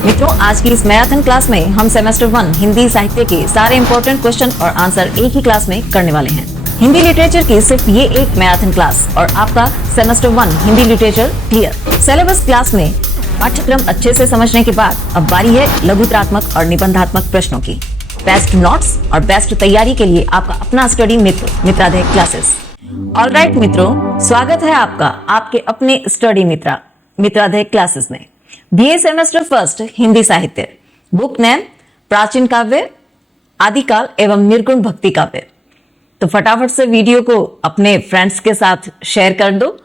मित्रों, आज की इस मैराथन क्लास में हम सेमेस्टर 1 हिंदी साहित्य के सारे इंपॉर्टेंट क्वेश्चन और आंसर एक ही क्लास में करने वाले हैं। हिंदी लिटरेचर की सिर्फ ये एक मैराथन क्लास और आपका semester 1 Hindi literature clear. Syllabus class में पाठ्यक्रम अच्छे से समझने के बाद अब बारी है लघुत्रात्मक और निबंधात्मक प्रश्नों की। बेस्ट नोट्स और बेस्ट तैयारी के लिए आपका अपना स्टडी मित्र मित्राध्याय क्लासेस। ऑलराइट मित्रों, स्वागत है आपका आपके अपने स्टडी मित्राध्याय क्लासेस में। बीए सेमेस्टर फर्स्ट हिंदी साहित्य, बुक नेम प्राचीन काव्य, आदिकाल एवं निर्गुण भक्ति काव्य। तो फटाफट से वीडियो को अपने फ्रेंड्स के साथ शेयर कर दो।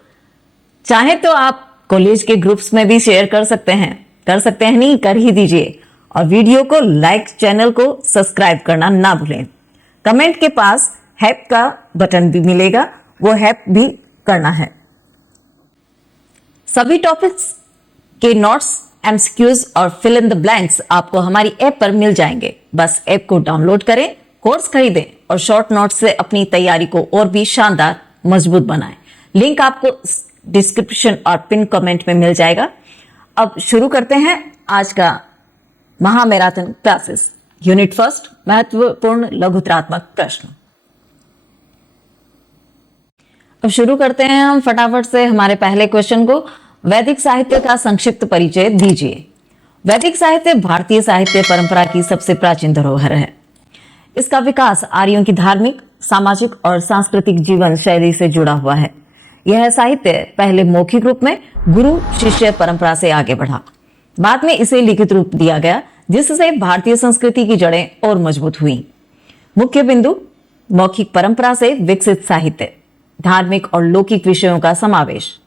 चाहे तो आप कॉलेज के ग्रुप्स में भी शेयर कर सकते हैं नहीं, कर ही दीजिए। और वीडियो को लाइक, चैनल को सब्सक्राइब करना ना भूलें। कमेंट के पास हैप का बटन भी मिलेगा, वो हैप भी करना है। सभी टॉपिक्स के नोट्स, एमसीक्यूज और फिल इन द ब्लैंक्स आपको हमारी ऐप पर मिल जाएंगे। बस ऐप को डाउनलोड करें, कोर्स खरीदें और शॉर्ट नोट्स से अपनी तैयारी को और भी शानदार मजबूत बनाएं। लिंक आपको डिस्क्रिप्शन और पिन कमेंट में मिल जाएगा। अब शुरू करते हैं आज का महामैराथन क्लासेस। यूनिट फर्स्ट, महत्वपूर्ण लघुत्रात्मक प्रश्न। अब शुरू करते हैं हम फटाफट से हमारे पहले क्वेश्चन को। वैदिक साहित्य का संक्षिप्त परिचय दीजिए। वैदिक साहित्य भारतीय साहित्य परंपरा की सबसे प्राचीन धरोहर है। इसका विकास आर्यों की धार्मिक, सामाजिक और सांस्कृतिक जीवन शैली से जुड़ा हुआ है। यह साहित्य पहले मौखिक रूप में गुरु शिष्य परंपरा से आगे बढ़ा, बाद में इसे लिखित रूप दिया गया, जिससे भारतीय संस्कृति की जड़ें और मजबूत हुई। मुख्य बिंदु: मौखिक परंपरा से विकसित साहित्य, धार्मिक और लौकिक विषयों का समावेश,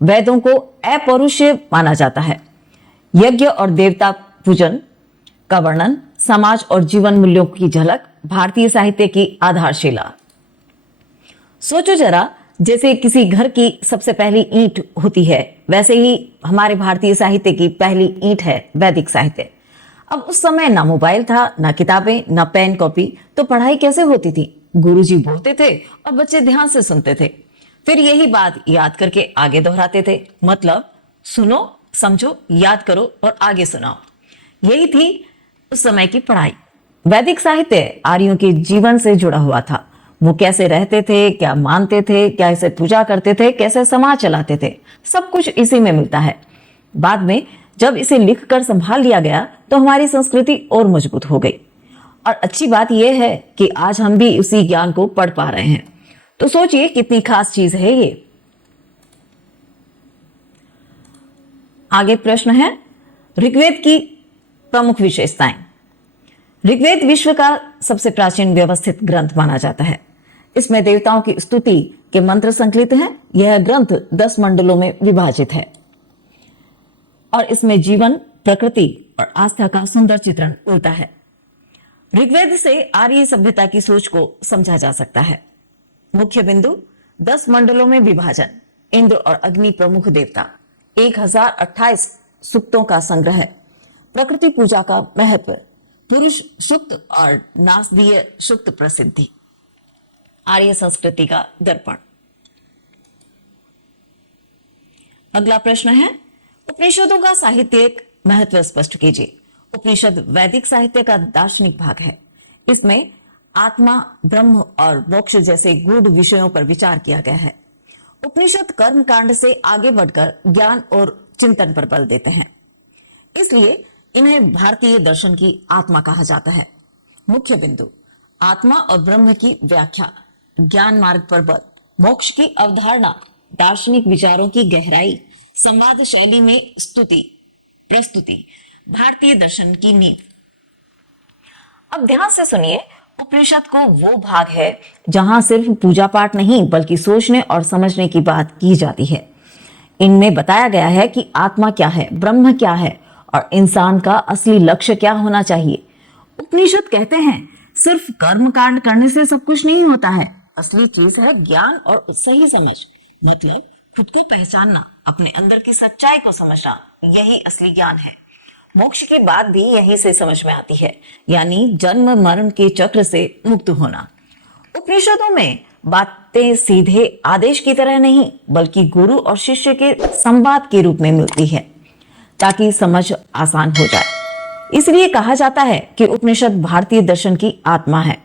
वेदों को अपौरुषेय माना जाता है, यज्ञ और देवता पूजन का वर्णन, समाज और जीवन मूल्यों की झलक, भारतीय साहित्य की आधारशिला। सोचो जरा, जैसे किसी घर की सबसे पहली ईंट होती है, वैसे ही हमारे भारतीय साहित्य की पहली ईंट है वैदिक साहित्य। अब उस समय ना मोबाइल था, ना किताबें, ना पेन कॉपी, तो पढ़ाई कैसे होती थी? गुरुजी बोलते थे और बच्चे ध्यान से सुनते थे, फिर यही बात याद करके आगे दोहराते थे। मतलब सुनो, समझो, याद करो और आगे सुनाओ। यही थी उस समय की पढ़ाई। वैदिक साहित्य आर्यों के जीवन से जुड़ा हुआ था। वो कैसे रहते थे, क्या मानते थे, कैसे पूजा करते थे, कैसे समाज चलाते थे, सब कुछ इसी में मिलता है। बाद में जब इसे लिखकर संभाल लिया गया तो हमारी संस्कृति और मजबूत हो गई। और अच्छी बात यह है कि आज हम भी उसी ज्ञान को पढ़ पा रहे हैं। तो सोचिए कितनी खास चीज है ये। आगे प्रश्न है, ऋग्वेद की प्रमुख विशेषताएं। ऋग्वेद विश्व का सबसे प्राचीन व्यवस्थित ग्रंथ माना जाता है। इसमें देवताओं की स्तुति के मंत्र संकलित हैं। यह ग्रंथ 10 मंडलों में विभाजित है और इसमें जीवन, प्रकृति और आस्था का सुंदर चित्रण होता है। ऋग्वेद से आर्य सभ्यता की सोच को समझा जा सकता है। मुख्य बिंदु: 10 मंडलों में विभाजन, इंद्र और अग्नि प्रमुख देवता, 1028 सूक्तों का संग्रह, प्रकृति पूजा का महत्व, पुरुष सूक्त और नासदीय सूक्त प्रसिद्धि, आर्य संस्कृति का दर्पण। अगला प्रश्न है, उपनिषदों का साहित्यिक महत्व स्पष्ट कीजिए। उपनिषद वैदिक साहित्य का दार्शनिक भाग है। इसमें आत्मा, ब्रह्म और मोक्ष जैसे गूढ़ विषयों पर विचार किया गया है। उपनिषद कर्म कांड से आगे बढ़कर ज्ञान और चिंतन पर बल देते हैं, इसलिए इन्हें भारतीय दर्शन की आत्मा कहा जाता है। मुख्य बिंदु: आत्मा और ब्रह्म की व्याख्या, ज्ञान मार्ग पर बल, मोक्ष की अवधारणा, दार्शनिक विचारों की गहराई, संवाद शैली में स्तुति प्रस्तुति, भारतीय दर्शन की नींव। अब ध्यान से सुनिए, उपनिषद को वो भाग है जहां सिर्फ पूजा पाठ नहीं बल्कि सोचने और समझने की बात की जाती है। इनमें बताया गया है कि आत्मा क्या है, ब्रह्म क्या है और इंसान का असली लक्ष्य क्या होना चाहिए। उपनिषद कहते हैं सिर्फ कर्म कांड करने से सब कुछ नहीं होता है, असली चीज है ज्ञान और सही समझ। मतलब खुद को पहचानना, अपने अंदर की सच्चाई को समझना, यही असली ज्ञान है। मोक्ष की बात भी यहीं से समझ में आती है, यानी जन्म मरण के चक्र से मुक्त होना। उपनिषदों में बातें सीधे आदेश की तरह नहीं बल्कि गुरु और शिष्य के संवाद के रूप में मिलती है। ताकि समझ आसान हो जाए। इसलिए कहा जाता है कि उपनिषद भारतीय दर्शन की आत्मा है,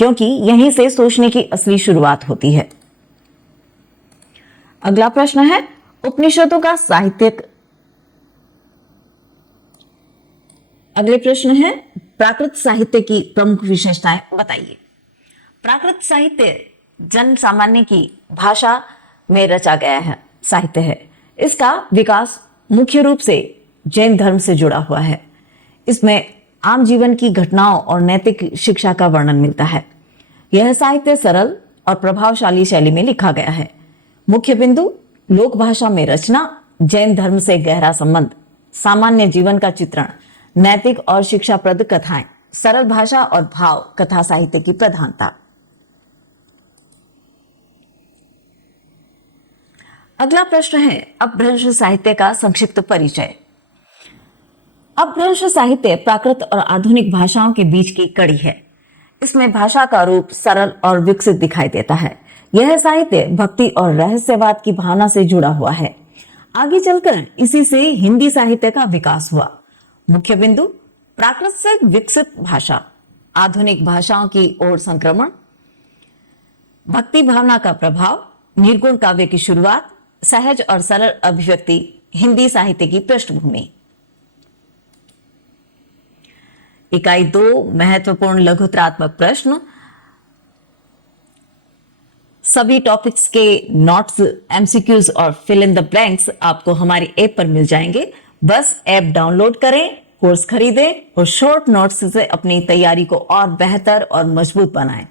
क्योंकि यहीं से सोचने की असली शुरुआत होती है। अगला प्रश्न है, उपनिषदों का साहित्यिक। अगले प्रश्न है, प्राकृत साहित्य की प्रमुख विशेषताएं बताइए। प्राकृत साहित्य जन सामान्य की भाषा में रचा गया है साहित्य है। इसका विकास मुख्य रूप से जैन धर्म से जुड़ा हुआ है। इसमें आम जीवन की घटनाओं और नैतिक शिक्षा का वर्णन मिलता है। यह साहित्य सरल और प्रभावशाली शैली में लिखा गया है। मुख्य बिंदु, लोक भाषा में रचना, जैन धर्म से गहरा संबंध, सामान्य जीवन का चित्रण, नैतिक और शिक्षाप्रद कथाएं, सरल भाषा और भाव कथा साहित्य की प्रधानता। अगला प्रश्न है, अपभ्रंश साहित्य का संक्षिप्त परिचय। अपभ्रंश साहित्य प्राकृत और आधुनिक भाषाओं के बीच की कड़ी है। इसमें भाषा का रूप सरल और विकसित दिखाई देता है। यह साहित्य भक्ति और रहस्यवाद की भावना से जुड़ा हुआ है। आगे चलकर इसी से हिंदी साहित्य का विकास हुआ। मुख्य बिंदु, प्राकृत से विकसित भाषा, आधुनिक भाषाओं की ओर संक्रमण, भक्ति भावना का प्रभाव, निर्गुण काव्य की शुरुआत, सहज और सरल अभिव्यक्ति, हिंदी साहित्य की पृष्ठभूमि। इकाई 2, महत्वपूर्ण लघुत्रात्मक प्रश्न। सभी टॉपिक्स के नोट्स, एमसीक्यूज और फिल इन द ब्लैंक्स आपको हमारी ऐप पर मिल जाएंगे। बस ऐप डाउनलोड करें, कोर्स खरीदें और शॉर्ट नोट्स से अपनी तैयारी को और बेहतर और मजबूत बनाएं।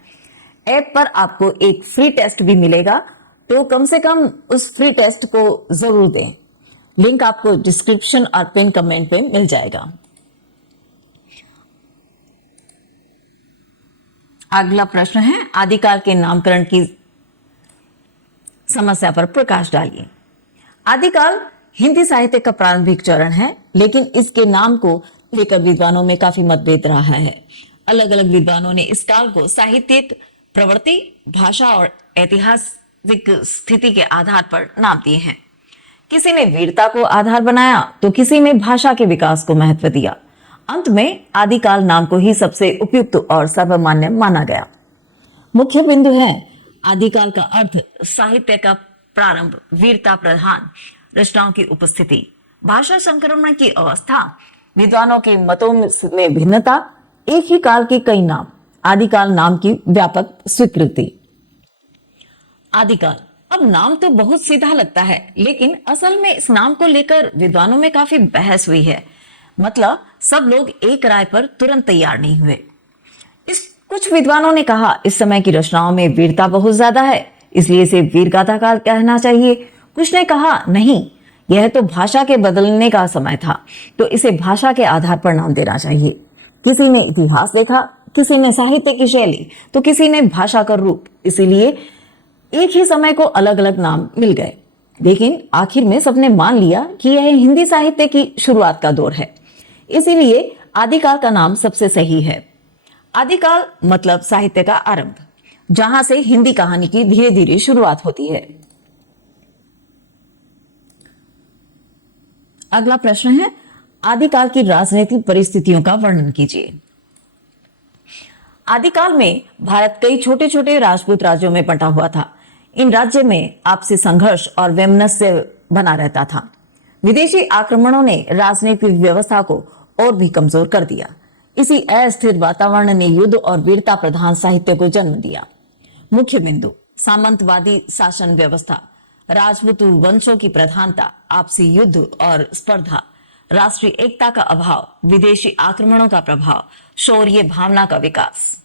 ऐप पर आपको एक फ्री टेस्ट भी मिलेगा, तो कम से कम उस फ्री टेस्ट को जरूर दें। लिंक आपको डिस्क्रिप्शन और पिन कमेंट पे मिल जाएगा। अगला प्रश्न है, आदिकाल के नामकरण की समस्या पर प्रकाश डालिए। आदिकाल हिंदी साहित्य का प्रारंभिक चरण है, लेकिन इसके नाम को लेकर विद्वानों में काफी मतभेद रहा है। अलग अलग विद्वानों ने इस काल को साहित्यिक प्रवृत्ति, भाषा और ऐतिहासिक स्थिति के आधार पर नाम दिए हैं। किसी ने वीरता को आधार बनाया तो किसी ने भाषा के विकास को महत्व दिया। अंत में आदिकाल नाम को ही सबसे उपयुक्त और सर्वमान्य माना गया। मुख्य बिंदु है, आदिकाल का अर्थ साहित्य का प्रारंभ, वीरता प्रधान रचनाओं की उपस्थिति, भाषा संक्रमण की अवस्था, विद्वानों के मतों में भिन्नता, एक ही काल के कई नाम, आदिकाल नाम की व्यापक स्वीकृति। आदिकाल, अब नाम तो बहुत सीधा लगता है, लेकिन असल में इस नाम को लेकर विद्वानों में काफी बहस हुई है। मतलब सब लोग एक राय पर तुरंत तैयार नहीं हुए। कुछ विद्वानों ने कहा इस समय की रचनाओं में वीरता बहुत ज्यादा है, इसलिए इसे वीरगाथा काल कहना चाहिए। कुछ ने कहा नहीं, यह तो भाषा के बदलने का समय था, तो इसे भाषा के आधार पर नाम देना चाहिए। किसी ने इतिहास देखा, किसी ने साहित्य की शैली, तो किसी ने भाषा का रूप, इसीलिए एक ही समय को अलग अलग नाम मिल गए। लेकिन आखिर में सबने मान लिया कि यह हिंदी साहित्य की शुरुआत का दौर है, इसीलिए आदिकाल का नाम सबसे सही है। आदिकाल मतलब साहित्य का आरंभ, जहां से हिंदी कहानी की धीरे धीरे शुरुआत होती है। अगला प्रश्न है, आदिकाल की राजनीतिक परिस्थितियों का वर्णन कीजिए। आदिकाल में भारत कई छोटे छोटे राजपूत राज्यों में बंटा हुआ था। इन राज्य में आपसी संघर्ष और वैमनस्य बना रहता था। विदेशी आक्रमणों ने राजनीतिक व्यवस्था को और भी कमजोर कर दिया। इसी अस्थिर वातावरण ने युद्ध और वीरता प्रधान साहित्य को जन्म दिया। मुख्य बिंदु, सामंतवादी शासन व्यवस्था, राजपूत वंशों की प्रधानता, आपसी युद्ध और स्पर्धा, राष्ट्रीय एकता का अभाव, विदेशी आक्रमणों का प्रभाव, शौर्य भावना का विकास।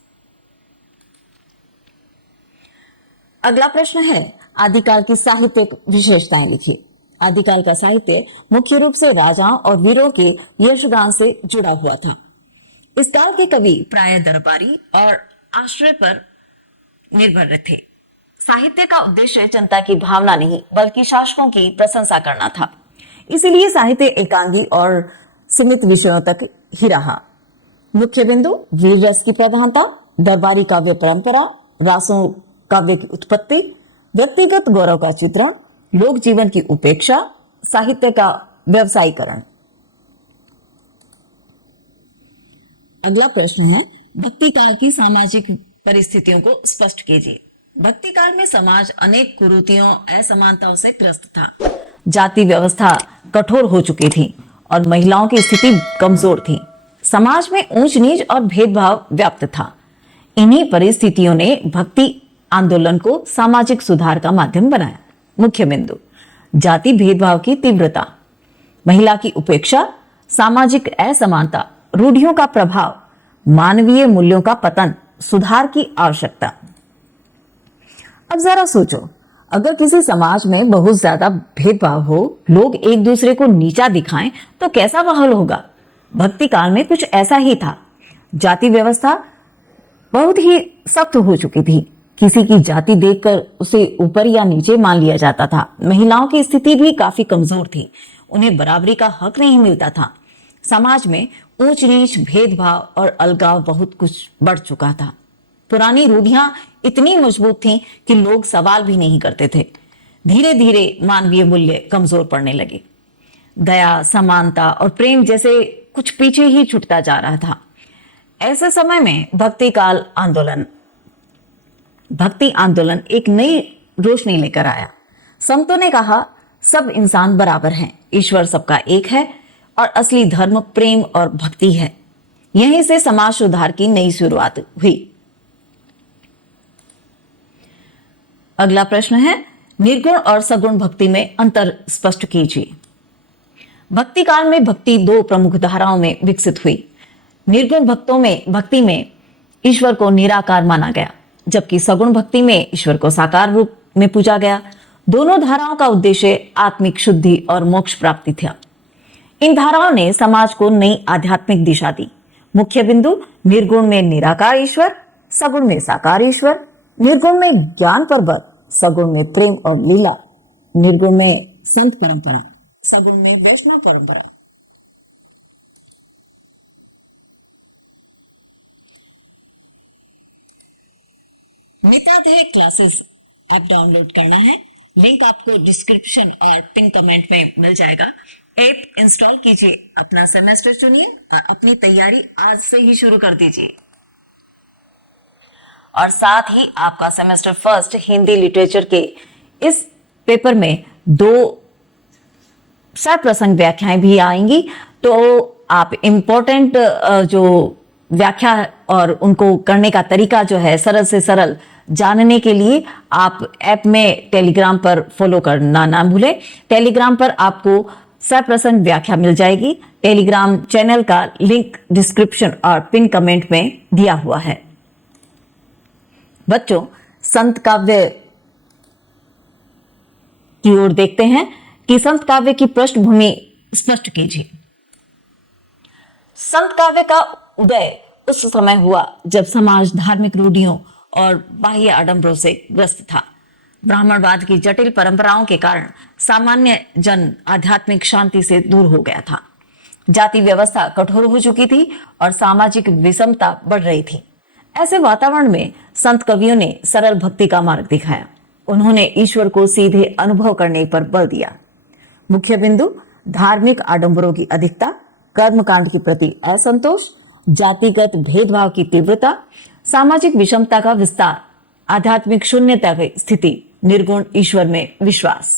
अगला प्रश्न है, आदिकाल की साहित्यिक विशेषताएं लिखिए। आदिकाल का साहित्य मुख्य रूप से राजाओं और वीरों के यशगान से जुड़ा हुआ था। इस काल के कवि प्राय दरबारी और आश्रय पर निर्भर थे। साहित्य का उद्देश्य जनता की भावना नहीं, बल्कि शासकों की प्रशंसा करना था। इसीलिए साहित्य एकांगी और सीमित विषयों तक ही रहा। मुख्य बिंदु, वीर रस की प्रधानता, दरबारी काव्य परंपरा, रासों काव्य की उत्पत्ति, व्यक्तिगत गौरव का चित्रण, लोक जीवन की उपेक्षा, साहित्य का व्यवसायीकरण। अगला प्रश्न है, भक्ति काल की सामाजिक परिस्थितियों को स्पष्ट कीजिए। भक्ति काल में समाज अनेक कुरीतियों, असमानताओं से ग्रस्त था। जाति व्यवस्था कठोर हो चुकी थी और महिलाओं की स्थिति कमजोर थी। समाज में ऊंच नीच और भेदभाव व्याप्त था। इन्हीं परिस्थितियों ने भक्ति आंदोलन को सामाजिक सुधार का माध्यम बनाया। मुख्य बिंदु: जाति भेदभाव की तीव्रता, महिला की उपेक्षा, सामाजिक असमानता, रूढ़ियों का प्रभाव, मानवीय मूल्यों का पतन, सुधार की आवश्यकता। अब जरा सोचो, अगर किसी समाज में बहुत ज्यादा भेदभाव हो, लोग एक दूसरे को नीचा दिखाएं, तो कैसा माहौल होगा? भक्ति काल में कुछ ऐसा ही था। जाति व्यवस्था बहुत ही सख्त हो चुकी थी। किसी की जाति देखकर उसे ऊपर या नीचे मान लिया जाता था। महिलाओं की स्थिति भी काफी कमजोर थी। उन्हें बराबरी का हक नहीं मिलता था। समाज में ऊंच नीच, भेदभाव और अलगाव बहुत कुछ बढ़ चुका था। पुरानी रूढ़ियां इतनी मजबूत थीं कि लोग सवाल भी नहीं करते थे। धीरे धीरे मानवीय मूल्य कमजोर पड़ने लगे। दया, समानता और प्रेम जैसे कुछ पीछे ही छूटता जा रहा था। ऐसे समय में भक्ति आंदोलन एक नई रोशनी लेकर आया। संतों ने कहा, सब इंसान बराबर हैं, ईश्वर सबका एक है और असली धर्म प्रेम और भक्ति है। यहीं से समाज सुधार की नई शुरुआत हुई। अगला प्रश्न है, निर्गुण और सगुण भक्ति में अंतर स्पष्ट कीजिए। भक्ति काल में भक्ति दो प्रमुख धाराओं में विकसित हुई। निर्गुण भक्ति में ईश्वर को निराकार माना गया, जबकि सगुण भक्ति में ईश्वर को साकार रूप में पूजा गया। दोनों धाराओं का उद्देश्य आत्मिक शुद्धि और मोक्ष प्राप्ति था। इन धाराओं ने समाज को नई आध्यात्मिक दिशा दी। मुख्य बिंदु: निर्गुण में निराकार ईश्वर, सगुण में साकार ईश्वर। निर्गुण में ज्ञान पर्वत, सगुण में प्रेम और लीला। निर्गुण में संत परंपरा, सगुण में वैष्णव परंपरा। मिताध्याय क्लासेस ऐप डाउनलोड करना है, लिंक आपको डिस्क्रिप्शन और पिन कमेंट में मिल जाएगा। ऐप इंस्टॉल कीजिए, अपना सेमेस्टर चुनिए और अपनी तैयारी आज से ही शुरू कर दीजिए। और साथ ही आपका सेमेस्टर फर्स्ट हिंदी लिटरेचर के इस पेपर में 2 सप्रसंग व्याख्याएं भी आएंगी, तो आप इम्पोर्टेंट जो व्याख्या और उनको करने का तरीका जो है सरल से सरल जानने के लिए आप ऐप में टेलीग्राम पर फॉलो करना ना भूलें। टेलीग्राम पर आपको सप्रसंग व्याख्या मिल जाएगी। टेलीग्राम चैनल का लिंक डिस्क्रिप्शन और पिन कमेंट में दिया हुआ है। बच्चों, संत काव्य की ओर देखते हैं कि संत काव्य की पृष्ठभूमि स्पष्ट कीजिए। संत काव्य का उदय उस समय हुआ जब समाज धार्मिक रूढ़ियों और बाह्य आडंबरों से ग्रस्त था। ब्राह्मणवाद की जटिल परंपराओं के कारण सामान्य जन आध्यात्मिक शांति से दूर हो गया था। जाति व्यवस्था कठोर हो चुकी थी और सामाजिक विषमता बढ़ रही थी। ऐसे वातावरण में संत कवियों ने सरल भक्ति का मार्ग दिखाया। उन्होंने ईश्वर को सीधे अनुभव करने पर बल दिया। मुख्य बिंदु: धार्मिक आडंबरों की अधिकता, कर्मकांड के प्रति असंतोष, जातिगत भेदभाव की तीव्रता, सामाजिक विषमता का विस्तार, आध्यात्मिक शून्यता की स्थिति, निर्गुण ईश्वर में विश्वास।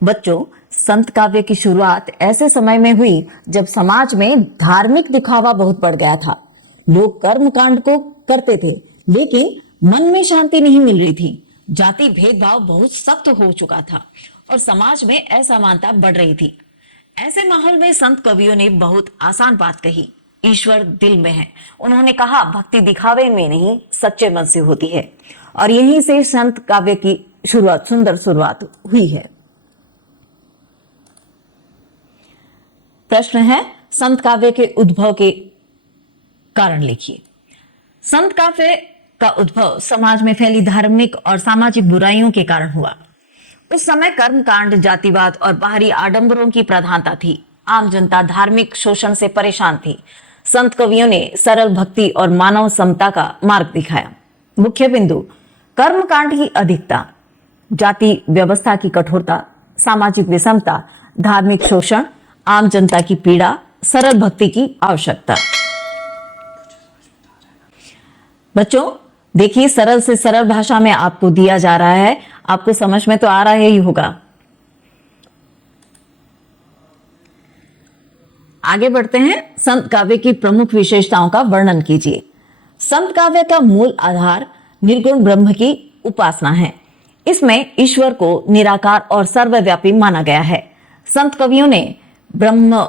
बच्चों, संत काव्य की शुरुआत ऐसे समय में हुई जब समाज में धार्मिक दिखावा बहुत बढ़ गया था। लोग कर्मकांड को करते थे, लेकिन मन में शांति नहीं मिल रही थी। जाति भेदभाव बहुत सख्त हो चुका था और समाज में असमानता बढ़ रही थी। ऐसे माहौल में संत कवियों ने बहुत आसान बात कही, ईश्वर दिल में है। उन्होंने कहा, भक्ति दिखावे में नहीं, सच्चे मन से होती है। और यहीं से संत काव्य की सुंदर शुरुआत हुई है। प्रश्न है, संत काव्य के उद्भव के कारण लिखिए। संत काव्य का उद्भव समाज में फैली धार्मिक और सामाजिक बुराइयों के कारण हुआ। उस समय कर्मकांड, जातिवाद और बाहरी आडंबरों की प्रधानता थी। आम जनता धार्मिक शोषण से परेशान थी। संत कवियों ने सरल भक्ति और मानव समता का मार्ग दिखाया। मुख्य बिंदु: कर्मकांड की अधिकता, जाति व्यवस्था की कठोरता, सामाजिक विषमता, धार्मिक शोषण, आम जनता की पीड़ा, सरल भक्ति की आवश्यकता। बच्चों देखिए, सरल से सरल भाषा में आपको दिया जा रहा है, आपको समझ में तो आ रहा ही होगा। आगे बढ़ते हैं। संत काव्य की प्रमुख विशेषताओं का वर्णन कीजिए। संत काव्य का मूल आधार निर्गुण ब्रह्म की उपासना है। इसमें ईश्वर को निराकार और सर्वव्यापी माना गया है। संत कवियों ने ब्रह्म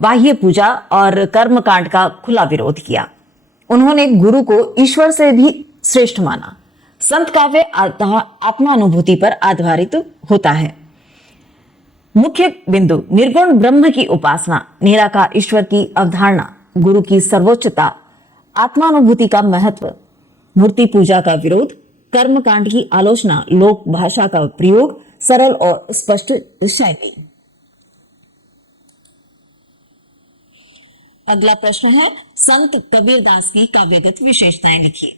बाह्य पूजा और कर्मकांड का खुला विरोध किया। उन्होंने गुरु को ईश्वर से भी श्रेष्ठ माना। संत काव्य आत्मानुभूति पर आधारित होता है। मुख्य बिंदु निर्गुण ब्रह्म की उपासना, निराकार ईश्वर की अवधारणा, गुरु की सर्वोच्चता, आत्मानुभूति का महत्व, मूर्ति पूजा का विरोध, कर्मकांड की आलोचना, लोक भाषा का प्रयोग, सरल और स्पष्ट शैली। अगला प्रश्न है, संत कबीरदास की काव्यगत विशेषताएं लिखिए।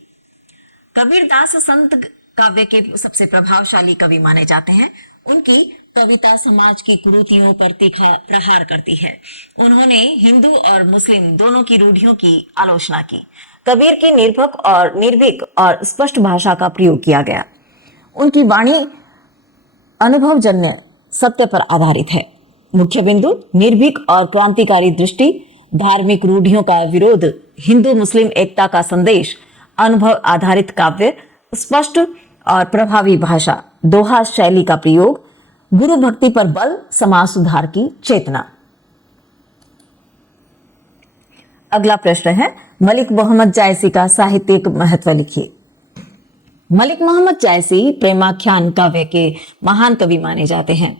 कबीरदास संत काव्य के सबसे प्रभावशाली कवि माने जाते हैं। उनकी कविता समाज की कुरीतियों पर तीखा प्रहार करती है। उन्होंने हिंदू और मुस्लिम दोनों की रूढ़ियों की आलोचना की। कबीर की निर्भक और निर्भीक और स्पष्ट भाषा का प्रयोग किया गया। उनकी वाणी अनुभवजन्य सत्य पर आधारित है। मुख्य बिंदु निर्भीक और क्रांतिकारी दृष्टि, धार्मिक रूढ़ियों का विरोध, हिंदू मुस्लिम एकता का संदेश, अनुभव आधारित काव्य, स्पष्ट और प्रभावी भाषा, दोहा शैली का प्रयोग, गुरु भक्ति पर बल, समाज सुधार की चेतना। अगला प्रश्न है, मलिक मोहम्मद जायसी का साहित्यिक महत्व लिखिए। मलिक मोहम्मद जायसी प्रेमाख्यान काव्य के महान कवि माने जाते हैं।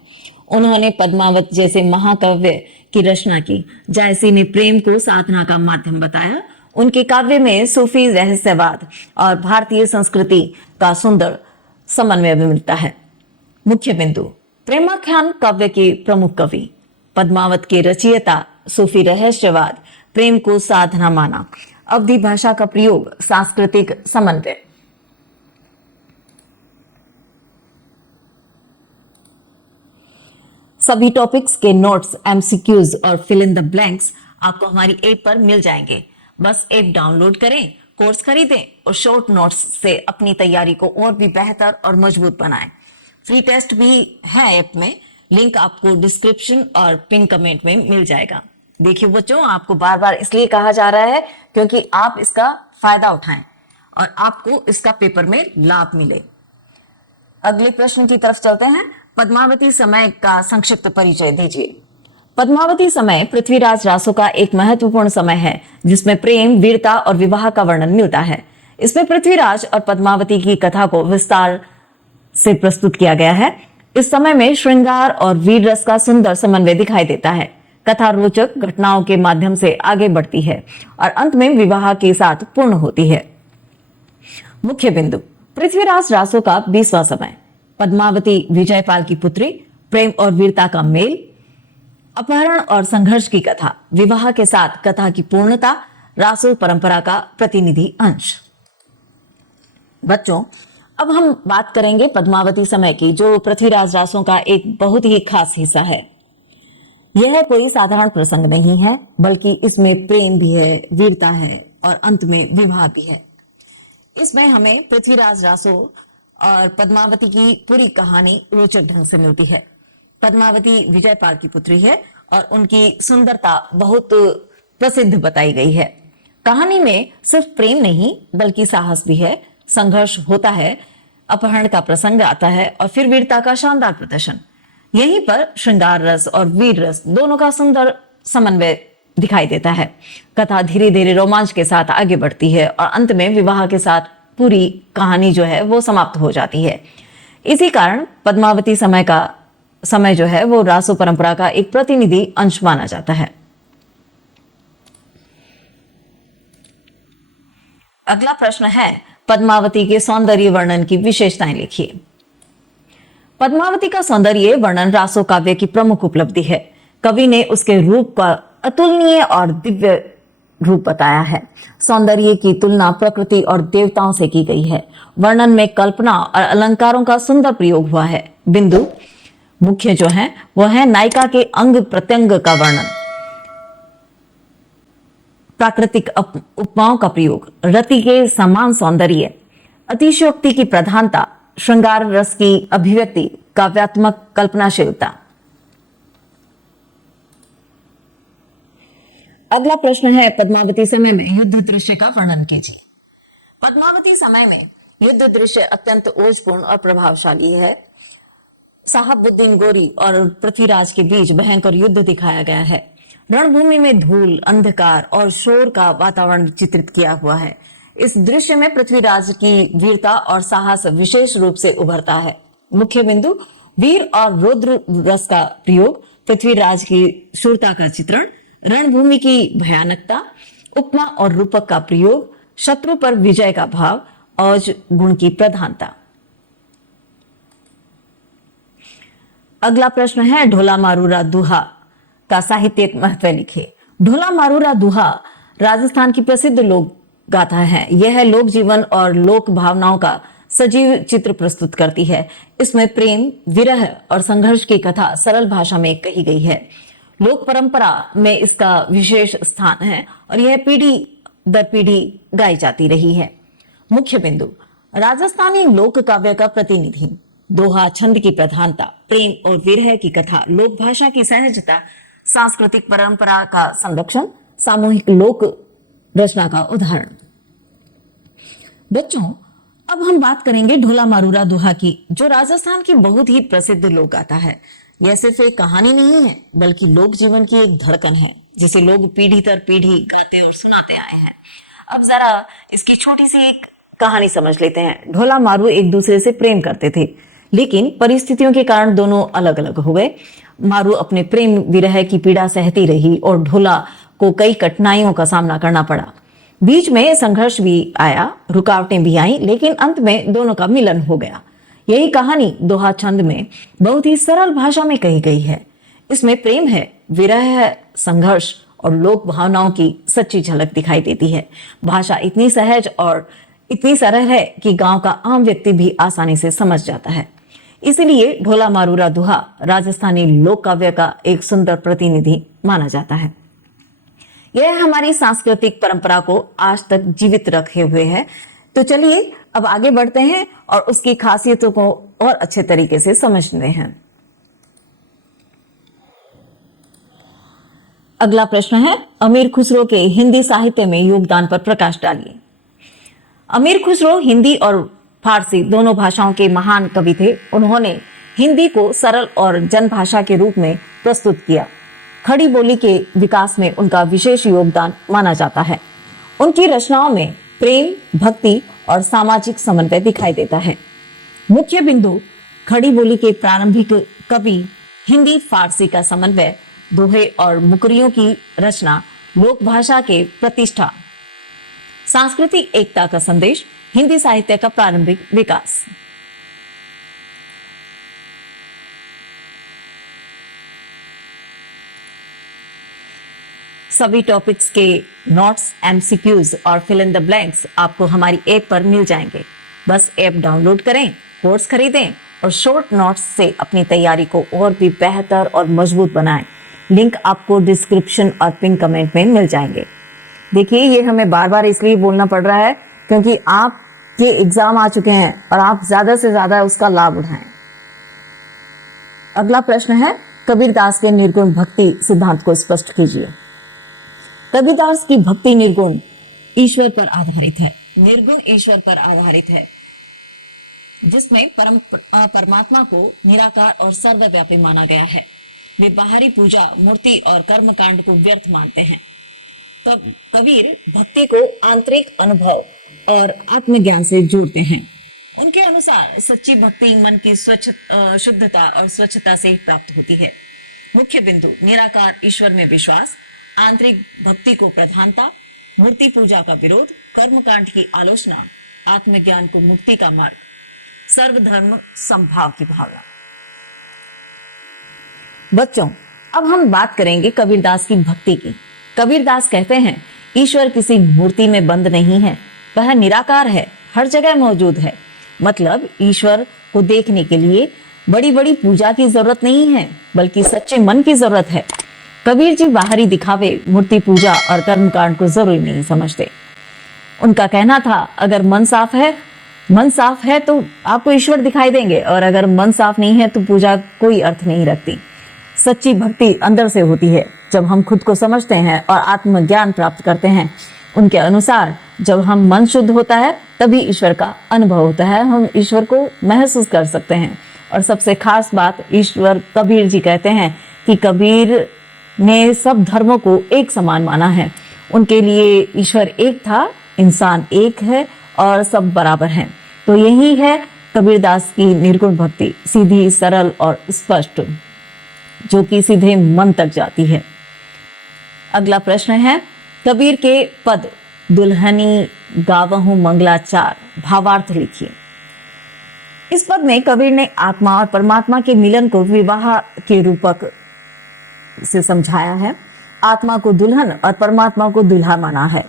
उन्होंने पद्मावत जैसे महाकाव्य की रचना की। जायसी ने प्रेम को साधना का माध्यम बताया। उनके काव्य में सूफी रहस्यवाद और भारतीय संस्कृति का सुंदर समन्वय मिलता है। मुख्य बिंदु प्रेमाख्यान काव्य के प्रमुख कवि, पद्मावत के रचयिता, सूफी रहस्यवाद, प्रेम को साधना माना, अवधी भाषा का प्रयोग, सांस्कृतिक समन्वय। सभी टॉपिक्स के नोट्स, एमसीक्यूज और फिल इन द ब्लैंक्स आपको हमारी ऐप पर मिल जाएंगे। बस ऐप डाउनलोड करें, कोर्स खरीदें और शॉर्ट नोट्स से अपनी तैयारी को और भी बेहतर और मजबूत बनाएं। फ्री टेस्ट भी है ऐप में, लिंक आपको डिस्क्रिप्शन और पिन कमेंट में मिल जाएगा। देखिए बच्चों, आपको बार बार इसलिए कहा जा रहा है क्योंकि आप इसका फायदा उठाएं और आपको इसका पेपर में लाभ मिले। अगले प्रश्न की तरफ चलते हैं। पद्मावती समय का संक्षिप्त परिचय दीजिए। पद्मावती समय पृथ्वीराज रासो का एक महत्वपूर्ण समय है जिसमें प्रेम, वीरता और विवाह का वर्णन मिलता है। इसमें पृथ्वीराज और पद्मावती की कथा को विस्तार से प्रस्तुत किया गया है। इस समय में श्रृंगार और वीर रस का सुंदर समन्वय दिखाई देता है। कथा रोचक घटनाओं के माध्यम से आगे बढ़ती है और अंत में विवाह के साथ पूर्ण होती है। मुख्य बिंदु पृथ्वीराज रासो का 20वां समय, पद्मावती विजयपाल की पुत्री, प्रेम और वीरता का मेल, अपहरण और संघर्ष की कथा, विवाह के साथ कथा की पूर्णता, रासो परंपरा का प्रतिनिधि अंश। बच्चों, अब हम बात करेंगे पद्मावती समय की, जो पृथ्वीराज रासो का एक बहुत ही खास हिस्सा है। यह कोई साधारण प्रसंग नहीं है, बल्कि इसमें प्रेम भी है, वीरता है और अंत में विवाह भी है। इसमें हमें पृथ्वीराज रासो और पद्मावती की पूरी कहानी रोचक ढंग से मिलती है। पद्मावती विजयपाल की पुत्री है और उनकी सुंदरता बहुत प्रसिद्ध बताई गई है। कहानी में सिर्फ प्रेम नहीं बल्कि साहस भी है, संघर्ष होता है, अपहरण का प्रसंग आता है और फिर वीरता का शानदार प्रदर्शन। यहीं पर श्रृंगार रस और वीर रस दोनों का सुंदर समन्वय दिखाई देता है। कथा धीरे धीरे रोमांच के साथ आगे बढ़ती है और अंत में विवाह के साथ पूरी कहानी जो है वो समाप्त हो जाती है। इसी कारण पद्मावती समय जो है वो रासो परंपरा का एक प्रतिनिधि अंश माना जाता है। अगला प्रश्न है, पद्मावती के सौंदर्य वर्णन की विशेषताएं लिखिए। पद्मावती का सौंदर्य वर्णन रासो काव्य की प्रमुख उपलब्धि है। कवि ने उसके रूप का अतुलनीय और दिव्य रूप बताया है। सौंदर्य की तुलना प्रकृति और देवताओं से की गई है। वर्णन में कल्पना और अलंकारों का सुंदर प्रयोग हुआ है। बिंदु मुख्य जो है वो है नायिका के अंग प्रत्यंग का वर्णन, प्राकृतिक उपमाओं का प्रयोग, रति के समान सौंदर्य, अतिशयोक्ति की प्रधानता, श्रृंगार रस की अभिव्यक्ति, काव्यात्मक कल्पनाशीलता। अगला प्रश्न है, पद्मावती समय में युद्ध दृश्य का वर्णन कीजिए। पद्मावती समय में युद्ध दृश्य अत्यंत ओजपूर्ण और प्रभावशाली है। साहबुद्दीन गोरी और पृथ्वीराज के बीच भयंकर युद्ध दिखाया गया है। रणभूमि में धूल, अंधकार और शोर का वातावरण चित्रित किया हुआ है। इस दृश्य में पृथ्वीराज की वीरता और साहस विशेष रूप से उभरता है। मुख्य बिंदु, वीर और रौद्र रस का प्रयोग, पृथ्वीराज की शूरता का चित्रण, रणभूमि की भयानकता, उपमा और रूपक का प्रयोग, शत्रु पर विजय का भाव, औज गुण की प्रधानता। अगला प्रश्न है, ढोला मारूरा दुहा का साहित्यिक महत्व लिखिए। ढोला मारूरा दुहा राजस्थान की प्रसिद्ध लोक गाथा है। यह लोक जीवन और लोक भावनाओं का सजीव चित्र प्रस्तुत करती है। इसमें प्रेम, विरह और संघर्ष की कथा सरल भाषा में कही गई है। लोक परंपरा में इसका विशेष स्थान है और यह पीढ़ी दर पीढ़ी गाई जाती रही है। मुख्य बिंदु, राजस्थानी लोक काव्य का प्रतिनिधि, दोहा छंद की प्रधानता, प्रेम और विरह की कथा, लोक भाषा की सहजता, सांस्कृतिक परंपरा का संरक्षण, सामूहिक लोक रचना का उदाहरण। बच्चों, अब हम बात करेंगे ढोला मारूरा दुहा की, जो राजस्थान की बहुत ही प्रसिद्ध लोक गाथा है। यह सिर्फ एक कहानी नहीं है, बल्कि लोक जीवन की एक धड़कन है, जिसे लोग पीढ़ी दर पीढ़ी गाते और सुनाते आए हैं। अब जरा इसकी छोटी सी एक कहानी समझ लेते हैं। ढोला मारू एक दूसरे से प्रेम करते थे, लेकिन परिस्थितियों के कारण दोनों अलग अलग हो गए। मारू अपने प्रेम विरह की पीड़ा सहती रही और ढोला को कई कठिनाइयों का सामना करना पड़ा। बीच में संघर्ष भी आया, रुकावटें भी आईं, लेकिन अंत में दोनों का मिलन हो गया। यही कहानी दोहा छंद में बहुत ही सरल भाषा में कही गई है। इसमें प्रेम है, विरह है, संघर्ष और लोक भावनाओं की सच्ची झलक दिखाई देती है। भाषा इतनी सहज और इतनी सरल है कि गांव का आम व्यक्ति भी आसानी से समझ जाता है। इसीलिए ढोला मारूरा दुहा राजस्थानी लोक काव्य का एक सुंदर प्रतिनिधि माना जाता है। यह हमारी सांस्कृतिक परंपरा को आज तक जीवित रखे हुए है। तो चलिए अब आगे बढ़ते हैं और उसकी खासियतों को और अच्छे तरीके से समझते हैं। अगला प्रश्न है, अमीर खुसरो के हिंदी साहित्य में योगदान पर प्रकाश डालिए। अमीर खुसरो हिंदी और फारसी दोनों भाषाओं के महान कवि थे। उन्होंने हिंदी को सरल और जनभाषा के रूप में प्रस्तुत किया। खड़ी बोली के विकास में उनका विशेष योगदान माना जाता है। उनकी रचनाओं में प्रेम, भक्ति और सामाजिक समन्वय दिखाई देता है। मुख्य बिंदु, खड़ी बोली के प्रारंभिक कवि, हिंदी फारसी का समन्वय, दोहे और मुकरियों की रचना, लोक भाषा के प्रतिष्ठा, सांस्कृतिक एकता का संदेश, हिंदी साहित्य का प्रारंभिक विकास। सभी टॉपिक्स के नोट्स, एमसीक्यूज और फिल इन द ब्लैंक्स आपको हमारी ऐप पर मिल जाएंगे। बस ऐप डाउनलोड करें, कोर्स खरीदें और शॉर्ट नोट्स से अपनी तैयारी को और भी बेहतर और मजबूत बनाएं। लिंक आपको डिस्क्रिप्शन और पिन कमेंट में मिल जाएंगे। देखिए, ये हमें बार बार इसलिए बोलना पड़ रहा है क्योंकि आपके एग्जाम आ चुके हैं और आप ज्यादा से ज्यादा उसका लाभ उठाएं। अगला प्रश्न है, कबीरदास के निर्गुण भक्ति सिद्धांत को स्पष्ट कीजिए। कबीरदास की भक्ति निर्गुण ईश्वर पर आधारित है। निर्गुण ईश्वर पर आधारित है, जिसमें परमात्मा को निराकार और सर्वव्यापी माना गया है। वे बाहरी पूजा, मूर्ति और कर्मकांड को व्यर्थ मानते हैं। तब कबीर भक्ति को आंतरिक अनुभव और आत्मज्ञान से जोड़ते हैं। उनके अनुसार सच्ची भक्ति मन की शुद्धता और स्वच्छता से ही प्राप्त होती है। मुख्य बिंदु, निराकार ईश्वर में विश्वास, आंतरिक भक्ति को प्रधानता, मूर्ति पूजा का विरोध, कर्मकांड की आलोचना, आत्मज्ञान को मुक्ति का मार्ग, सर्वधर्म समभाव की भावना। बच्चों, अब हम बात करेंगे कबीरदास की भक्ति की। कबीरदास कहते हैं, ईश्वर किसी मूर्ति में बंद नहीं है, वह निराकार है, हर जगह मौजूद है। मतलब ईश्वर को देखने के लिए बड़ी बड़ी पूजा की जरूरत नहीं है, बल्कि सच्चे मन की जरूरत है। कबीर जी बाहरी दिखावे, मूर्ति पूजा और कर्मकांड को जरूरी नहीं समझते। उनका कहना था, अगर मन साफ है तो आपको ईश्वर दिखाई देंगे, और अगर मन साफ नहीं है तो पूजा कोई अर्थ नहीं रखती। सच्ची भक्ति अंदर से होती है, जब हम खुद को समझते हैं और आत्मज्ञान प्राप्त करते हैं। उनके अनुसार जब हम मन शुद्ध होता है तभी ईश्वर का अनुभव होता है, हम ईश्वर को महसूस कर सकते हैं। और सबसे खास बात, ईश्वर कबीर जी कहते हैं कि कबीर ने सब धर्मों को एक समान माना है। उनके लिए ईश्वर एक था, इंसान एक है और सब बराबर हैं। तो यही है कबीरदास की निर्गुण भक्ति, सीधी, सरल और स्पष्ट, जो कि सीधे मन तक जाती है। अगला प्रश्न है, कबीर के पद दुल्हनी गावहूं मंगलाचार, भावार्थ लिखिए। इस पद में कबीर ने आत्मा और परमात्मा के मिलन को विवाह के रूपक से समझाया है। आत्मा को दुल्हन और परमात्मा को दूल्हा माना है।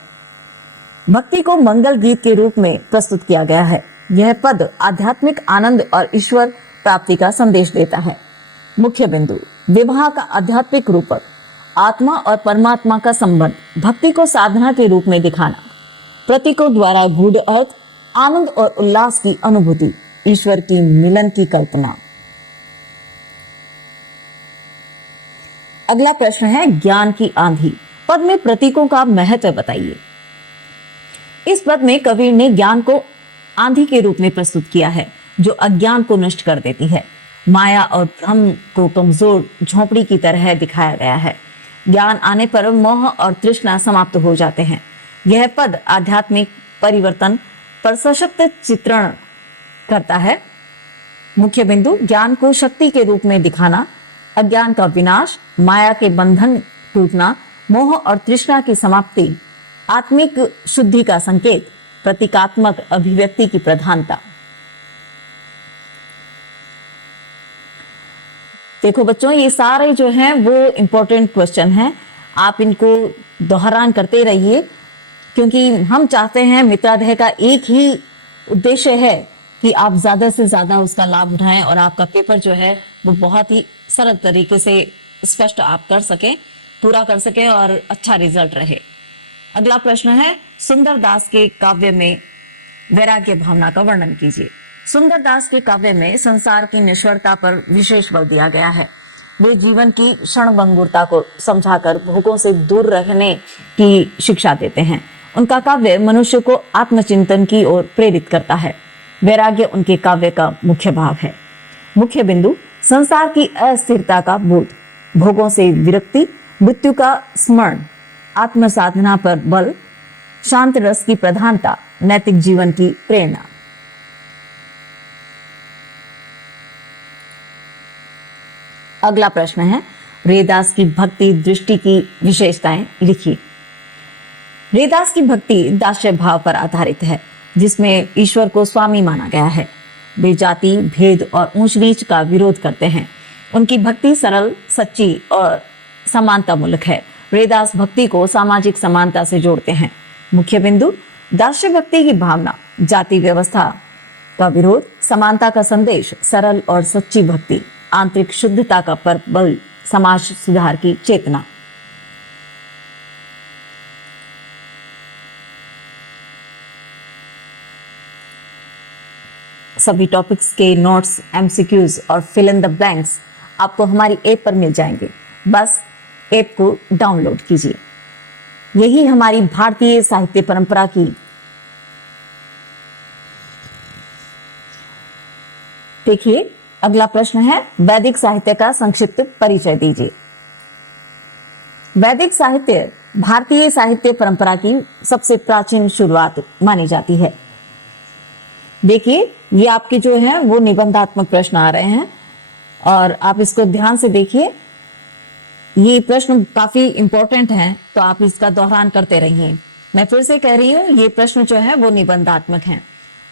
भक्ति को मंगल गीत के रूप में प्रस्तुत किया गया है। यह पद आध्यात्मिक आनंद और ईश्वर प्राप्ति का संदेश देता है। मुख्य बिंदु, विवाह का आध्यात्मिक रूपक, आत्मा और परमात्मा का संबंध, भक्ति को साधना के रूप में दिखाना, प्रतीकों द्वारा गूढ़ अर्थ, आनंद और उल्लास की अनुभूति, ईश्वर की मिलन की कल्पना। अगला प्रश्न है, ज्ञान की आंधी, पद में प्रतीकों का महत्व बताइए। इस पद में कबीर ने ज्ञान को आंधी के रूप में प्रस्तुत किया है, जो अज्ञान को नष्ट कर देती है। माया और भ्रम को कमजोर झोंपड़ी की तरह दिखाया गया है। ज्ञान आने पर मोह और तृष्णा समाप्त हो जाते हैं। यह पद आध्यात्मिक परिवर्तन पर सशक्त चित्रण करता है। मुख्य बिंदु, ज्ञान को शक्ति के रूप में दिखाना, अज्ञान का विनाश, माया के बंधन टूटना, मोह और तृष्णा की समाप्ति, आत्मिक शुद्धि का संकेत, प्रतीकात्मक अभिव्यक्ति की प्रधानता। देखो बच्चों, ये सारे जो हैं वो इंपॉर्टेंट क्वेश्चन हैं। आप इनको दोहरान करते रहिए, क्योंकि हम चाहते हैं, मित्राध्याय का एक ही उद्देश्य है कि आप ज्यादा से ज्यादा उसका लाभ उठाएं और आपका पेपर जो है वो बहुत ही सरल तरीके से स्पष्ट आप कर सकें, पूरा कर सकें और अच्छा रिजल्ट रहे। अगला प्रश्न है, सुंदरदास के काव्य में वैराग्य भावना का वर्णन कीजिए। सुंदरदास के काव्य में संसार की निष्फलता पर विशेष बल दिया गया है। वे जीवन की क्षणभंगुरता को समझाकर भोगों से दूर रहने की शिक्षा देते हैं। उनका काव्य मनुष्य को आत्मचिंतन की ओर प्रेरित करता है। वैराग्य उनके काव्य का मुख्य भाव है। मुख्य बिंदु, संसार की अस्थिरता का बोध, भोगों से विरक्ति, मृत्यु का स्मरण, आत्म साधना पर बल, शांत रस की प्रधानता, नैतिक जीवन की प्रेरणा। अगला प्रश्न है, रैदास की भक्ति दृष्टि की विशेषताएं लिखिए। रैदास की भक्ति दास्य भाव पर आधारित है, जिसमें ईश्वर को स्वामी माना गया है। वे जाति, भेद और ऊंच नीच का विरोध करते हैं। उनकी भक्ति सरल, सच्ची और समानता मूलक है। रैदास भक्ति को सामाजिक समानता से जोड़ते हैं। मुख्य बिंदु, दास्य भक्ति की भावना, जाति व्यवस्था का विरोध, समानता का संदेश, सरल और सच्ची भक्ति, आंतरिक शुद्धता का बल, समाज सुधार की चेतना। सभी टॉपिक्स के नोट्स, एमसीक्यूज और फिल इन द ब्लैंक्स आपको हमारी ऐप पर मिल जाएंगे। बस ऐप को डाउनलोड कीजिए। यही हमारी भारतीय साहित्य परंपरा की देखिए। अगला प्रश्न है, वैदिक साहित्य का संक्षिप्त परिचय दीजिए। वैदिक साहित्य भारतीय साहित्य परंपरा की सबसे प्राचीन शुरुआत मानी जाती है। देखिए, ये आपके जो है वो निबंधात्मक प्रश्न आ रहे हैं और आप इसको ध्यान से देखिए। ये प्रश्न काफी इंपॉर्टेंट हैं, तो आप इसका दोहरान करते रहिए। मैं फिर से कह रही हूँ, ये प्रश्न जो है वो निबंधात्मक हैं।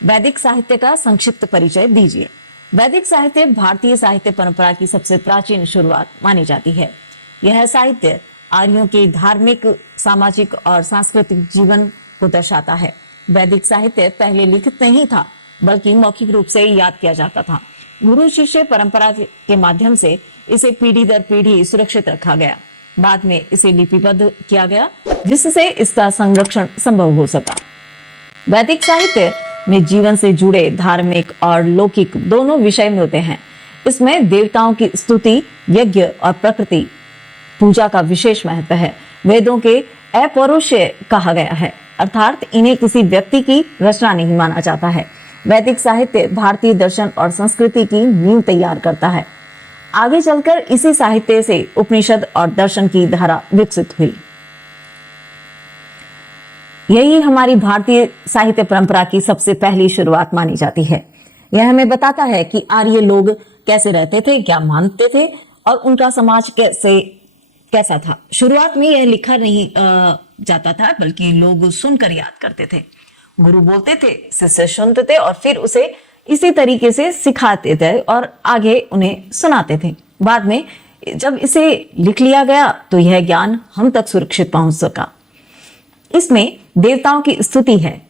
वैदिक साहित्य का संक्षिप्त परिचय दीजिए। वैदिक साहित्य भारतीय साहित्य परंपरा की सबसे प्राचीन शुरुआत मानी जाती है। यह साहित्य आर्यों के धार्मिक, सामाजिक और सांस्कृतिक जीवन को दर्शाता है। वैदिक साहित्य पहले लिखित नहीं था, बल्कि मौखिक रूप से याद किया जाता था। गुरु शिष्य परंपरा के माध्यम से इसे पीढ़ी दर पीढ़ी सुरक्षित रखा गया। बाद में इसे लिपिबद्ध किया गया, जिससे इसका संरक्षण संभव हो सका। वैदिक साहित्य में जीवन से जुड़े धार्मिक और लौकिक दोनों विषय मिलते हैं। इसमें देवताओं की स्तुति, यज्ञ और प्रकृति पूजा का विशेष महत्व है। वेदों के अपौरुषेय कहा गया है, अर्थात इन्हें किसी व्यक्ति की रचना नहीं माना जाता है। वैदिक साहित्य भारतीय दर्शन और संस्कृति की नींव तैयार करता है। आगे चलकर इसी साहित्य से उपनिषद और दर्शन की धारा विकसित हुई। यही हमारी भारतीय साहित्य परंपरा की सबसे पहली शुरुआत मानी जाती है। यह हमें बताता है कि आर्य लोग कैसे रहते थे, क्या मानते थे और उनका समाज कैसा था। शुरुआत में यह लिखा नहीं जाता था, बल्कि लोग सुनकर याद करते थे। गुरु बोलते थे, शिष्य सुनते थे और फिर उसे इसी तरीके से सिखाते थे और आगे उन्हें सुनाते थे। बाद में जब इसे लिख लिया गया तो यह ज्ञान हम तक सुरक्षित पहुंच सका। इसमें देवताओं की स्तुति है,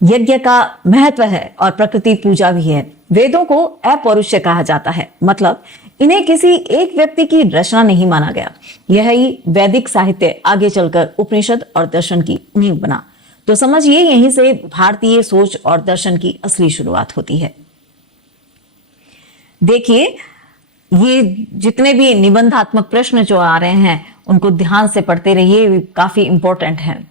यज्ञ का महत्व है और प्रकृति पूजा भी है। वेदों को अपौरुषेय कहा जाता है, मतलब इन्हें किसी एक व्यक्ति की रचना नहीं माना गया। यह ही वैदिक साहित्य आगे चलकर उपनिषद और दर्शन की नींव बना। तो समझिए, यहीं से भारतीय सोच और दर्शन की असली शुरुआत होती है। देखिए, ये जितने भी निबंधात्मक प्रश्न जो आ रहे हैं उनको ध्यान से पढ़ते रहिए, काफी इंपॉर्टेंट है।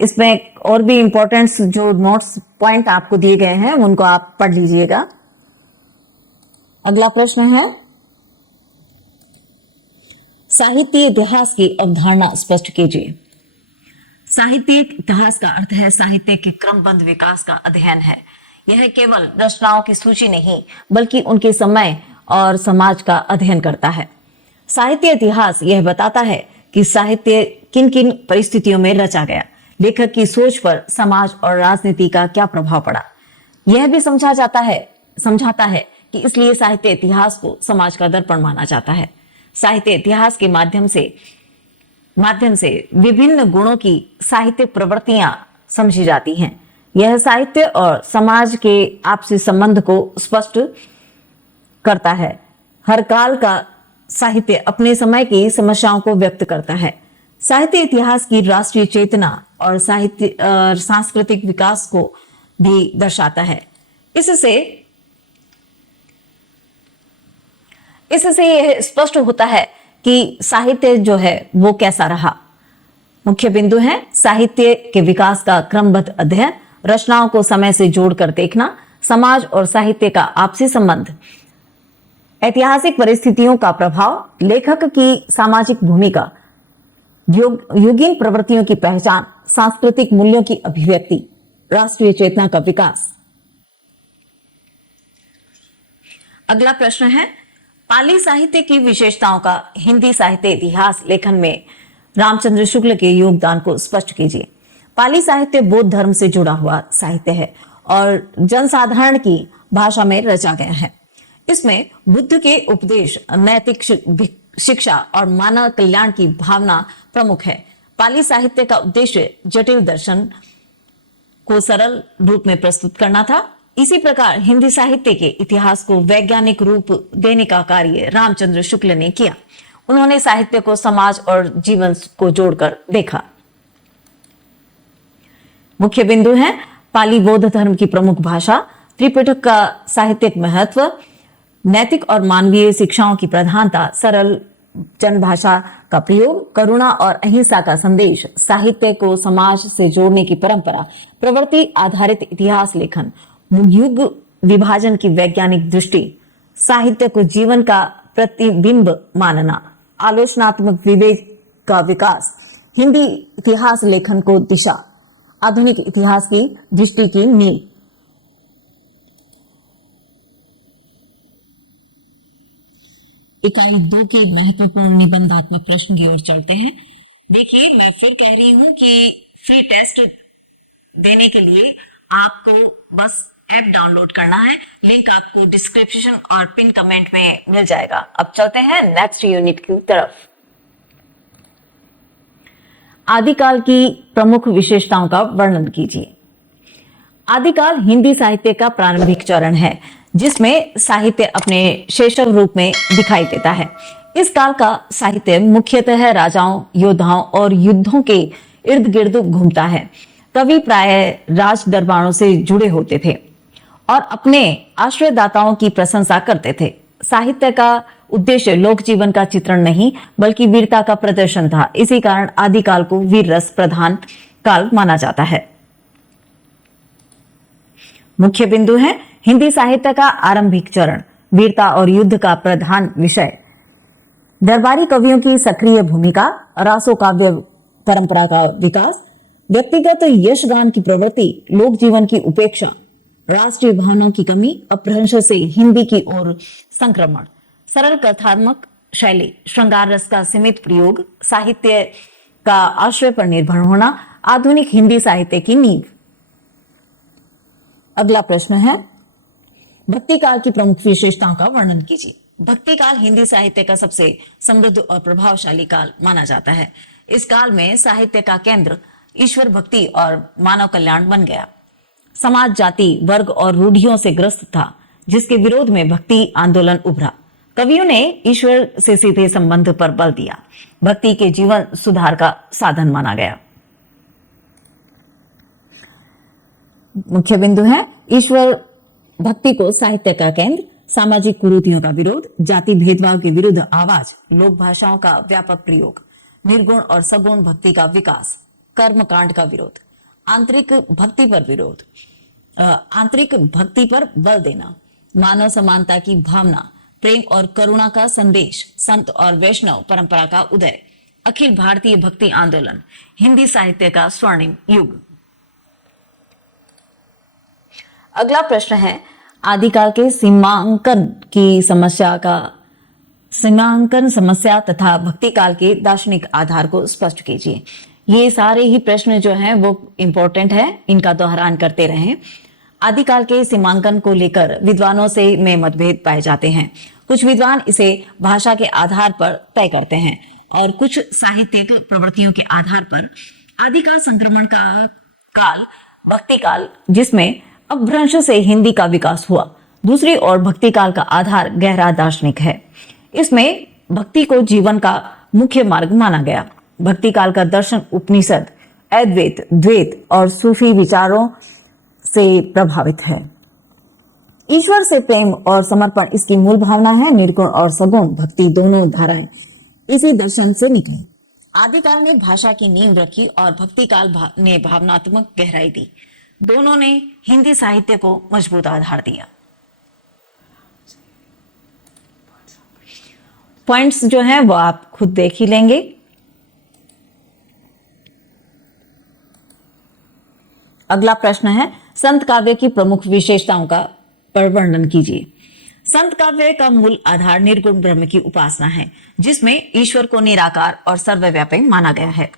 इसमें और भी इंपॉर्टेंट जो नोट्स पॉइंट आपको दिए गए हैं उनको आप पढ़ लीजिएगा। अगला प्रश्न है, साहित्य इतिहास की अवधारणा स्पष्ट कीजिए। साहित्य इतिहास का अर्थ है साहित्य के क्रमबद्ध विकास का अध्ययन है। यह केवल रचनाओं की सूची नहीं, बल्कि उनके समय और समाज का अध्ययन करता है। साहित्य इतिहास यह बताता है कि साहित्य किन किन परिस्थितियों में रचा गया, लेखक की सोच पर समाज और राजनीति का क्या प्रभाव पड़ा। यह भी समझाता है कि इसलिए साहित्य इतिहास को समाज का दर्पण माना जाता है। साहित्य इतिहास के माध्यम से विभिन्न गुणों की साहित्यिक प्रवृत्तियां समझी जाती हैं। यह साहित्य और समाज के आपसी संबंध को स्पष्ट करता है। हर काल का साहित्य अपने समय की समस्याओं को व्यक्त करता है। साहित्य इतिहास की राष्ट्रीय चेतना और सांस्कृतिक विकास को भी दर्शाता है। इससे यह स्पष्ट होता है कि साहित्य जो है वो कैसा रहा। मुख्य बिंदु है साहित्य के विकास का क्रमबद्ध अध्ययन, रचनाओं को समय से जोड़कर देखना, समाज और साहित्य का आपसी संबंध, ऐतिहासिक परिस्थितियों का प्रभाव, लेखक की सामाजिक भूमिका, युगीन प्रवृत्तियों की पहचान, सांस्कृतिक मूल्यों की अभिव्यक्ति, राष्ट्रीय चेतना का विकास। अगला प्रश्न है, पाली साहित्य की विशेषताओं का हिंदी साहित्य इतिहास लेखन में रामचंद्र शुक्ल के योगदान को स्पष्ट कीजिए। पाली साहित्य बौद्ध धर्म से जुड़ा हुआ साहित्य है और जनसाधारण की भाषा में रचा गया है। इसमें बुद्ध के उपदेश, नैतिक शिक्षा और मानव कल्याण की भावना प्रमुख है। पाली साहित्य का उद्देश्य जटिल दर्शन को सरल रूप में प्रस्तुत करना था। इसी प्रकार हिंदी साहित्य के इतिहास को वैज्ञानिक रूप देने का कार्य रामचंद्र शुक्ल ने किया। उन्होंने साहित्य को समाज और जीवन को जोड़कर देखा। मुख्य बिंदु है पाली बौद्ध धर्म की प्रमुख भाषा, त्रिपिटक का साहित्यिक महत्व, नैतिक और मानवीय शिक्षाओं की प्रधानता, सरल जनभाषा का प्रयोग, करुणा और अहिंसा का संदेश, साहित्य को समाज से जोड़ने की परंपरा, प्रवृत्ति आधारित इतिहास लेखन, युग विभाजन की वैज्ञानिक दृष्टि, साहित्य को जीवन का प्रतिबिंब मानना, आलोचनात्मक विवेक का विकास, हिंदी इतिहास लेखन को दिशा, आधुनिक इतिहास की दृष्टि की नींव। इकाई 2 के महत्वपूर्ण निबंधात्मक प्रश्न की ओर चलते हैं। देखिए, मैं फिर कह रही हूं कि फ्री टेस्ट देने के लिए आपको बस ऐप डाउनलोड करना है। लिंक आपको डिस्क्रिप्शन और पिन कमेंट में मिल जाएगा। अब चलते हैं नेक्स्ट यूनिट की तरफ। आदिकाल की प्रमुख विशेषताओं का वर्णन कीजिए। आदिकाल हिंदी साहित्य का प्रारंभिक चरण है, जिसमें साहित्य अपने शेषव रूप में दिखाई देता है। इस काल का साहित्य मुख्यतः राजाओं, योद्धाओं और युद्धों के इर्द गिर्द घूमता है। कवि प्राय राज दरबारों से जुड़े होते थे और अपने आश्रयदाताओं की प्रशंसा करते थे। साहित्य का उद्देश्य लोक जीवन का चित्रण नहीं बल्कि वीरता का प्रदर्शन था। इसी कारण आदिकाल को वीर रस प्रधान काल माना जाता है। मुख्य बिंदु है हिंदी साहित्य का आरंभिक चरण, वीरता और युद्ध का प्रधान विषय, दरबारी कवियों की सक्रिय भूमिका, रासो काव्य परंपरा का विकास, व्यक्तिगत यशगान की प्रवृत्ति, लोक जीवन की उपेक्षा, राष्ट्रीय भावनाओं की कमी, अपभ्रंश से हिंदी की ओर संक्रमण, सरल कथात्मक शैली, श्रृंगार रस का सीमित प्रयोग, साहित्य का आश्रय पर निर्भर होना, आधुनिक हिंदी साहित्य की नींव। अगला प्रश्न है, भक्ति काल की प्रमुख विशेषताओं का वर्णन कीजिए। भक्ति काल हिंदी साहित्य का सबसे समृद्ध और प्रभावशाली काल माना जाता है। इस काल में साहित्य का केंद्र ईश्वर भक्ति और मानव कल्याण बन गया। समाज जाति, वर्ग और रूढ़ियों से ग्रस्त था, जिसके विरोध में भक्ति आंदोलन उभरा। कवियों ने ईश्वर से सीधे संबंध पर बल दिया। भक्ति के जीवन सुधार का साधन माना गया। मुख्य बिंदु है ईश्वर भक्ति को साहित्य का केंद्र, सामाजिक कुरीतियों का विरोध, जाति भेदभाव के विरुद्ध आवाज, लोक भाषाओं का व्यापक प्रयोग, निर्गुण और सगुण भक्ति का विकास, कर्म कांड का विरोध, आंतरिक भक्ति पर विरोध, आंतरिक भक्ति पर बल देना, मानव समानता की भावना, प्रेम और करुणा का संदेश, संत और वैष्णव परंपरा का उदय, अखिल भारतीय भक्ति आंदोलन, हिंदी साहित्य का स्वर्णिम युग। अगला प्रश्न है, आदिकाल के सीमांकन समस्या तथा भक्ति काल के दार्शनिक आधार को स्पष्ट कीजिए। ये सारे ही प्रश्न जो हैं वो इंपॉर्टेंट है, इनका दोहरान करते रहें। आदिकाल के सीमांकन को लेकर विद्वानों से में मतभेद पाए जाते हैं। कुछ विद्वान इसे भाषा के आधार पर तय करते हैं और कुछ साहित्यिक प्रवृत्तियों के आधार पर आदिकाल संक्रमण का काल भक्ति काल, जिसमें अपभ्रंश से हिंदी का विकास हुआ। दूसरी ओर भक्ति काल का आधार गहरा दार्शनिक है। इसमें भक्ति को जीवन का मुख्य मार्ग माना गया। भक्ति काल का दर्शन उपनिषद, अद्वैत, द्वैत और सूफी विचारों से प्रभावित है। ईश्वर से प्रेम और समर्पण इसकी मूल भावना है। निर्गुण और सगुण भक्ति दोनों धाराएं इसी दर्शन से निकली। आदिकाल ने भाषा की नींव रखी और भक्ति काल ने भावनात्मक गहराई दी। दोनों ने हिंदी साहित्य को मजबूत आधार दिया। पॉइंट्स जो हैं वो आप खुद देख ही लेंगे। अगला प्रश्न है, संत काव्य की प्रमुख विशेषताओं का वर्णन कीजिए। संत काव्य का मूल आधार निर्गुण ब्रह्म की उपासना है, जिसमें ईश्वर को निराकार और सर्वव्यापी माना गया है।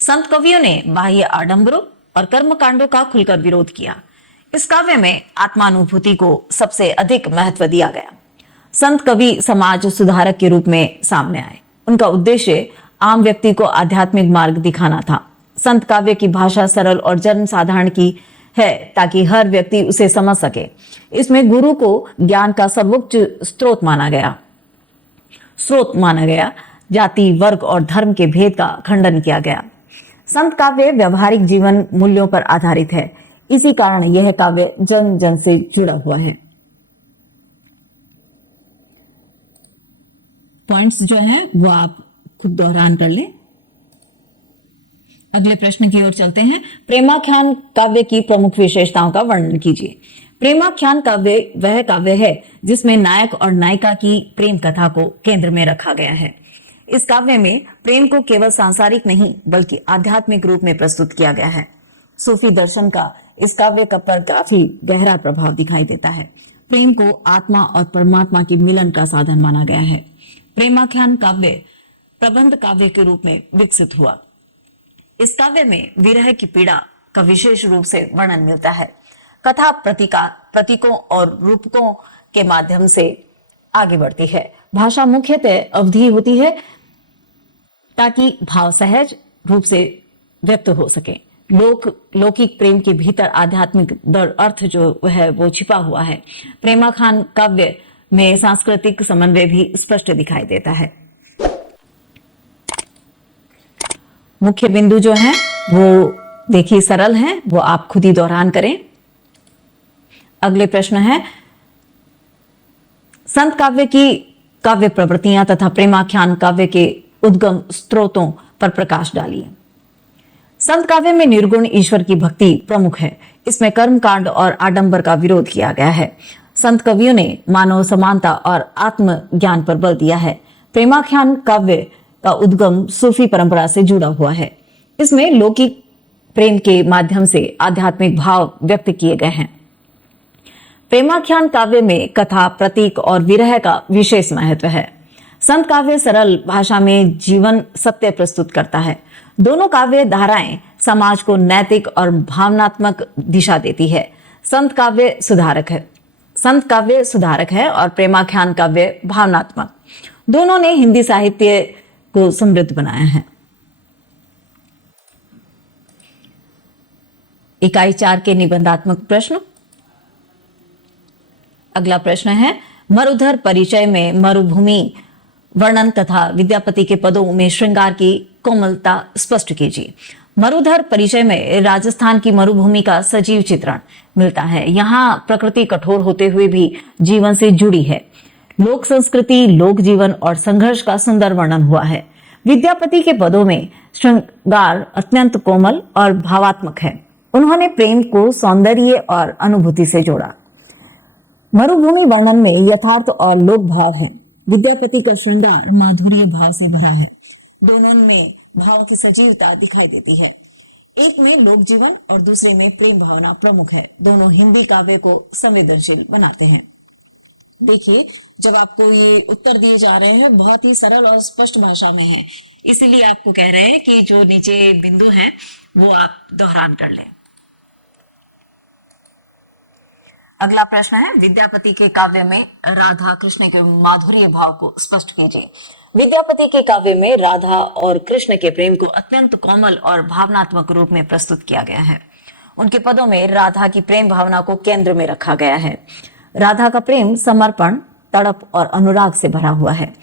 संत कवियों ने बाह्य आडंबरों और कर्म कांडों का खुलकर विरोध किया। इस काव्य में आत्मानुभूति को सबसे अधिक महत्व दिया गया। संत कवि समाज सुधारक के रूप में सामने आए। उनका उद्देश्य आम व्यक्ति को आध्यात्मिक मार्ग दिखाना था। संत काव्य की भाषा सरल और जन साधारण की है ताकि हर व्यक्ति उसे समझ सके। इसमें गुरु को ज्ञान का सर्वोच्च स्रोत माना गया। जाति, वर्ग और धर्म के भेद का खंडन किया गया। संत काव्य व्यवहारिक जीवन मूल्यों पर आधारित है। इसी कारण यह काव्य जन जन से जुड़ा हुआ है। पॉइंट्स जो हैं वो आप खुद दोहरान कर लें। अगले प्रश्न की ओर चलते हैं। प्रेमाख्यान काव्य की प्रमुख विशेषताओं का वर्णन कीजिए। प्रेमाख्यान काव्य वह काव्य है जिसमें नायक और नायिका की प्रेम कथा को केंद्र में रखा गया है। इस काव्य में प्रेम को केवल सांसारिक नहीं बल्कि आध्यात्मिक रूप में प्रस्तुत किया गया है। सूफी दर्शन का इस काव्य पर काफी गहरा प्रभाव दिखाई देता है। प्रेम को आत्मा और परमात्मा के मिलन का साधन माना गया है। प्रेमाख्यान काव्य प्रबंध काव्य के रूप में विकसित हुआ। इस काव्य में विरह की पीड़ा का विशेष रूप से वर्णन मिलता है। कथा प्रतीकों और रूपकों के माध्यम से आगे बढ़ती है। भाषा मुख्यतः अवधि होती है ताकि भाव सहज रूप से व्यक्त हो सके। लौकिक प्रेम के भीतर आध्यात्मिक अर्थ जो है वो छिपा हुआ है। प्रेमाख्यान काव्य में सांस्कृतिक समन्वय भी स्पष्ट दिखाई देता है। मुख्य बिंदु जो है वो देखिए सरल हैं, वो आप खुद ही दोहरान करें। अगले प्रश्न है, संत काव्य की काव्य प्रवृत्तियां तथा प्रेमाख्यान काव्य के उद्गम स्रोतों पर प्रकाश डालिए। संत काव्य में निर्गुण ईश्वर की भक्ति प्रमुख है। इसमें कर्मकांड और आडंबर का विरोध किया गया है। संत कवियों ने मानव समानता और आत्मज्ञान पर बल दिया है। प्रेमाख्यान काव्य का उद्गम सूफी परंपरा से जुड़ा हुआ है। इसमें लौकिक प्रेम के माध्यम से आध्यात्मिक भाव व्यक्त किए गए हैं। प्रेमाख्यान काव्य में कथा, प्रतीक और विरह का विशेष महत्व है। संत काव्य सरल भाषा में जीवन सत्य प्रस्तुत करता है। दोनों काव्य धाराएं समाज को नैतिक और भावनात्मक दिशा देती है। संत काव्य सुधारक है और प्रेमाख्यान काव्य भावनात्मक। दोनों ने हिंदी साहित्य को समृद्ध बनाया है। इकाई 4 के निबंधात्मक प्रश्न। अगला प्रश्न है, मरुधर परिचय में मरुभूमि वर्णन तथा विद्यापति के पदों में श्रृंगार की कोमलता स्पष्ट कीजिए। मरुधर परिचय में राजस्थान की मरुभूमि का सजीव चित्रण मिलता है। यहाँ प्रकृति कठोर होते हुए भी जीवन से जुड़ी है। लोक संस्कृति, लोक जीवन और संघर्ष का सुंदर वर्णन हुआ है। विद्यापति के पदों में श्रृंगार अत्यंत कोमल और भावात्मक है। उन्होंने प्रेम को सौंदर्य और अनुभूति से जोड़ा। मरुभूमि वर्णन में यथार्थ और लोक भाव है। विद्यापति का श्रृंगार माधुर्य भाव से भरा है। दोनों में भाव की सजीवता दिखाई देती है। एक में लोक जीवन और दूसरे में प्रेम भावना प्रमुख है। दोनों हिंदी काव्य को संवेदनशील बनाते हैं। देखिए, जब आपको ये उत्तर दिए जा रहे हैं बहुत ही सरल और स्पष्ट भाषा में है, इसीलिए आपको कह रहे हैं कि जो नीचे बिंदु हैं वो आप दोहरान कर लें। अगला प्रश्न है, विद्यापति के काव्य में राधा कृष्ण के माधुर्य भाव को स्पष्ट कीजिए। विद्यापति के काव्य में राधा और कृष्ण के प्रेम को अत्यंत कोमल और भावनात्मक रूप में प्रस्तुत किया गया है। उनके पदों में राधा की प्रेम भावना को केंद्र में रखा गया है। राधा का प्रेम समर्पण, तड़प और अनुराग से भरा हुआ है।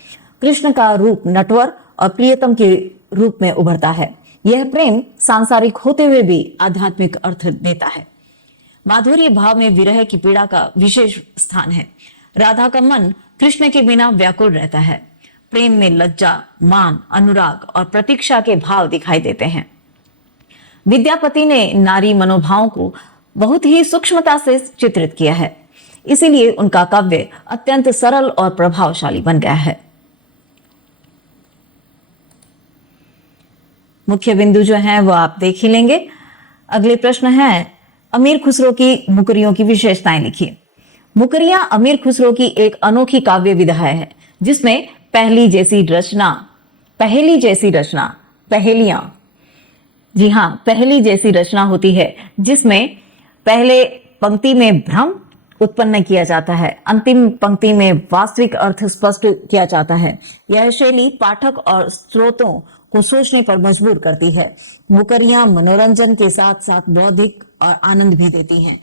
कृष्ण का रूप नटवर और प्रियतम के रूप में उभरता है। यह प्रेम सांसारिक होते हुए भी आध्यात्मिक अर्थ देता है। माधुर्य भाव में विरह की पीड़ा का विशेष स्थान है। राधा का मन कृष्ण के बिना व्याकुल रहता है। प्रेम में लज्जा, मान, अनुराग और प्रतीक्षा के भाव दिखाई देते हैं। विद्यापति ने नारी मनोभावों को बहुत ही सूक्ष्मता से चित्रित किया है। इसीलिए उनका काव्य अत्यंत सरल और प्रभावशाली बन गया है। मुख्य बिंदु जो है वो आप देख ही लेंगे। अगले प्रश्न है, अमीर खुसरो की मुकरियों की विशेषताएं लिखिए। मुकरियां अमीर खुसरो की एक अनोखी काव्य विधा है, जिसमें पहेलियां, जी हाँ, पहेली जैसी रचना होती है, जिसमें पहले पंक्ति में भ्रम उत्पन्न किया जाता है, अंतिम पंक्ति में वास्तविक अर्थ स्पष्ट किया जाता है। यह शैली पाठक और श्रोतों को सोचने पर मजबूर करती है। मुकरियां मनोरंजन के साथ साथ बौद्धिक और आनंद भी देती हैं।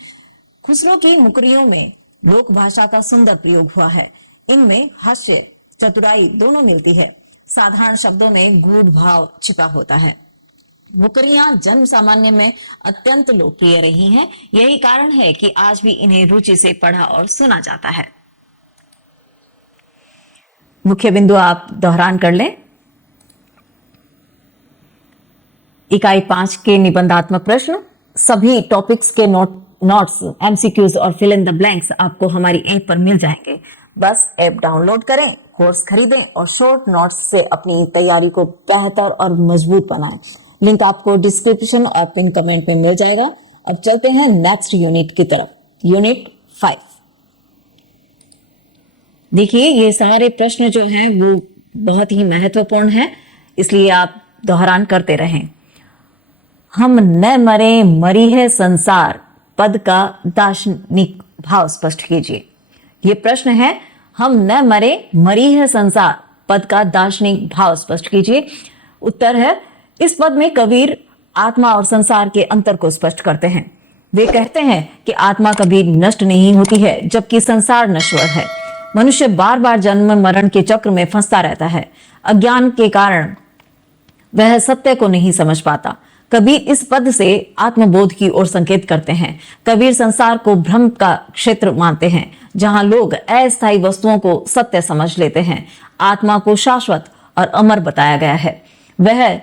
खुसरो की मुकरियों में लोक भाषा का सुंदर प्रयोग हुआ है। इनमें हास्य, चतुराई दोनों मिलती है। साधारण शब्दों में गूढ़ भाव छिपा होता है। मुकरियां जन सामान्य में अत्यंत लोकप्रिय रही हैं। यही कारण है कि आज भी इन्हें रुचि से पढ़ा और सुना जाता है। मुख्य बिंदु आप दोहरान कर लें। इकाई 5 के निबंधात्मक प्रश्न। सभी टॉपिक्स के नोट्स, एमसीक्यूज और फिल इन द ब्लैंक्स आपको हमारी ऐप पर मिल जाएंगे। बस ऐप डाउनलोड करें, कोर्स खरीदें और शॉर्ट नोट्स से अपनी तैयारी को बेहतर और मजबूत बनाएं। लिंक आपको डिस्क्रिप्शन और पिन कमेंट में मिल जाएगा। अब चलते हैं नेक्स्ट यूनिट की तरफ, यूनिट 5। देखिए, ये सारे प्रश्न जो हैं वो बहुत ही महत्वपूर्ण है, इसलिए आप दोहरान करते रहें। हम न मरे मरी है संसार पद का दार्शनिक भाव स्पष्ट कीजिए। ये प्रश्न है, हम न मरे मरी है संसार पद का दार्शनिक भाव स्पष्ट कीजिए। उत्तर है, इस पद में कबीर आत्मा और संसार के अंतर को स्पष्ट करते हैं। वे कहते हैं कि आत्मा कभी नष्ट नहीं होती है, जबकि संसार नश्वर है। मनुष्य बार बार जन्म मरण के चक्र में फंसता रहता है। अज्ञान के कारण वह सत्य को नहीं समझ पाता। कबीर इस पद से आत्मबोध की ओर संकेत करते हैं। कबीर संसार को भ्रम का क्षेत्र मानते हैं, जहां लोग अस्थायी वस्तुओं को सत्य समझ लेते हैं। आत्मा को शाश्वत और अमर बताया गया है। वह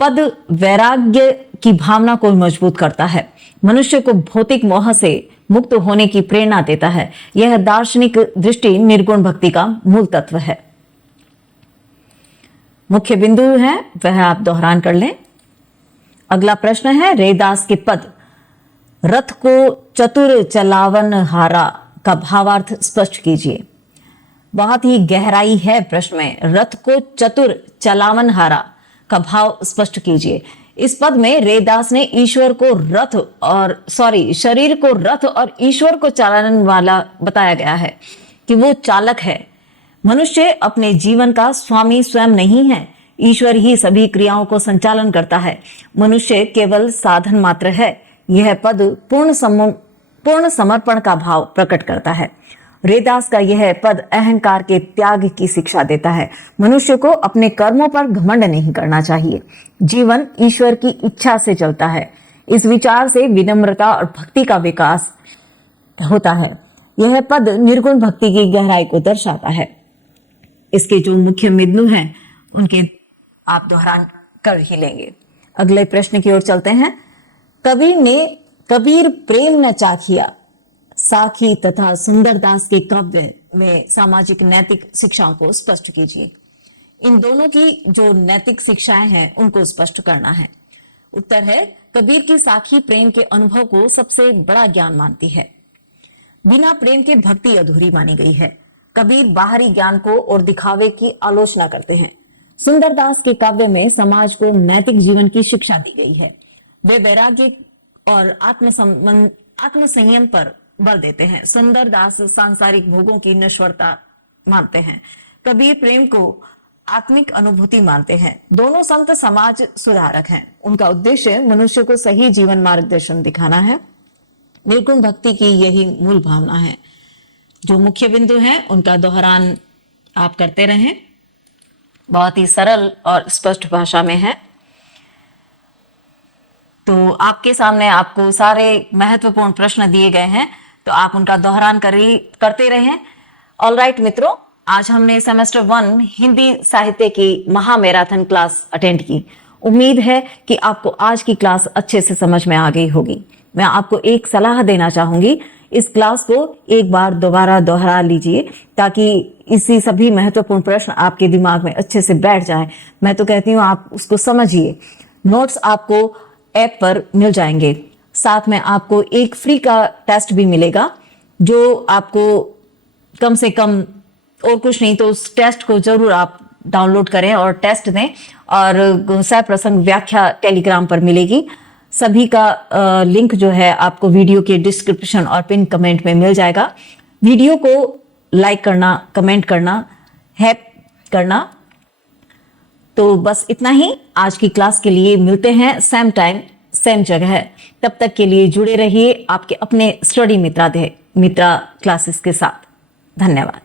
पद वैराग्य की भावना को मजबूत करता है, मनुष्य को भौतिक मोह से मुक्त होने की प्रेरणा देता है। यह दार्शनिक दृष्टि निर्गुण भक्ति का मूल तत्व है। मुख्य बिंदु है वह आप दोहरान कर लें। अगला प्रश्न है, रैदास के पद रथ को चतुर चलावन हारा का भावार्थ स्पष्ट कीजिए। बहुत ही गहराई है प्रश्न में। रथ को चतुर चलावन हारा का भाव स्पष्ट कीजिए। इस पद में रैदास ने ईश्वर को रथ और शरीर को रथ और ईश्वर को चालन वाला बताया गया है कि वो चालक है। मनुष्य अपने जीवन का स्वामी स्वयं नहीं है, ईश्वर ही सभी क्रियाओं को संचालन करता है। मनुष्य केवल साधन मात्र है। यह पद पूर्ण समर्पण का भाव प्रकट करता है। रैदास का यह पद अहंकार के त्याग की शिक्षा देता है। मनुष्य को अपने कर्मों पर घमंड नहीं करना चाहिए। जीवन ईश्वर की इच्छा से चलता है। इस विचार से विनम्रता और भक्ति का विकास होता है। यह पद निर्गुण भक्ति की गहराई को दर्शाता है। इसके जो मुख्य बिंदु हैं उनके आप दोहरान कर ही लेंगे। अगले प्रश्न की ओर चलते हैं। कबीर प्रेम न चाखिया साखी तथा सुंदरदास के काव्य में सामाजिक नैतिक शिक्षाओं को स्पष्ट कीजिए। इन दोनों की जो नैतिक शिक्षाएं हैं उनको स्पष्ट करना है। उत्तर है, कबीर की साखी प्रेम के अनुभव को सबसे बड़ा ज्ञान मानती है। बिना प्रेम के भक्ति अधूरी मानी गई है। कबीर बाहरी ज्ञान को और दिखावे की आलोचना करते हैं। सुंदरदास के काव्य में समाज को नैतिक जीवन की शिक्षा दी गई है। वे वैराग्य और आत्मसंयम पर बल देते हैं। सुंदरदास सांसारिक भोगों की नश्वरता मानते हैं। कबीर प्रेम को आत्मिक अनुभूति मानते हैं। दोनों संत समाज सुधारक हैं। उनका उद्देश्य मनुष्य को सही जीवन मार्गदर्शन दिखाना है। निर्गुण भक्ति की यही मूल भावना है। जो मुख्य बिंदु हैं उनका दोहरान आप करते रहें। बहुत ही सरल और स्पष्ट भाषा में है। तो आपके सामने आपको सारे महत्वपूर्ण प्रश्न दिए गए हैं, तो आप उनका दोहरान करते रहें। ऑलराइट मित्रों, आज हमने सेमेस्टर 1 हिंदी साहित्य की महा मैराथन क्लास अटेंड की। उम्मीद है कि आपको आज की क्लास अच्छे से समझ में आ गई होगी। मैं आपको एक सलाह देना चाहूंगी, इस क्लास को एक बार दोबारा दोहरा लीजिए ताकि इसी सभी महत्वपूर्ण प्रश्न आपके दिमाग में अच्छे से बैठ जाएं। मैं तो कहती हूँ आप उसको समझिए। नोट्स आपको ऐप पर मिल जाएंगे। साथ में आपको एक फ्री का टेस्ट भी मिलेगा, जो आपको कम से कम और कुछ नहीं तो उस टेस्ट को जरूर आप डाउनलोड करें और टेस्ट दें। और सह प्रसंग व्याख्या टेलीग्राम पर मिलेगी। सभी का लिंक जो है आपको वीडियो के डिस्क्रिप्शन और पिन कमेंट में मिल जाएगा। वीडियो को लाइक करना, कमेंट करना, हैप करना। तो बस इतना ही आज की क्लास के लिए। मिलते हैं सेम टाइम सेम जगह। तब तक के लिए जुड़े रहिए आपके अपने स्टडी मित्रा क्लासेस के साथ। धन्यवाद।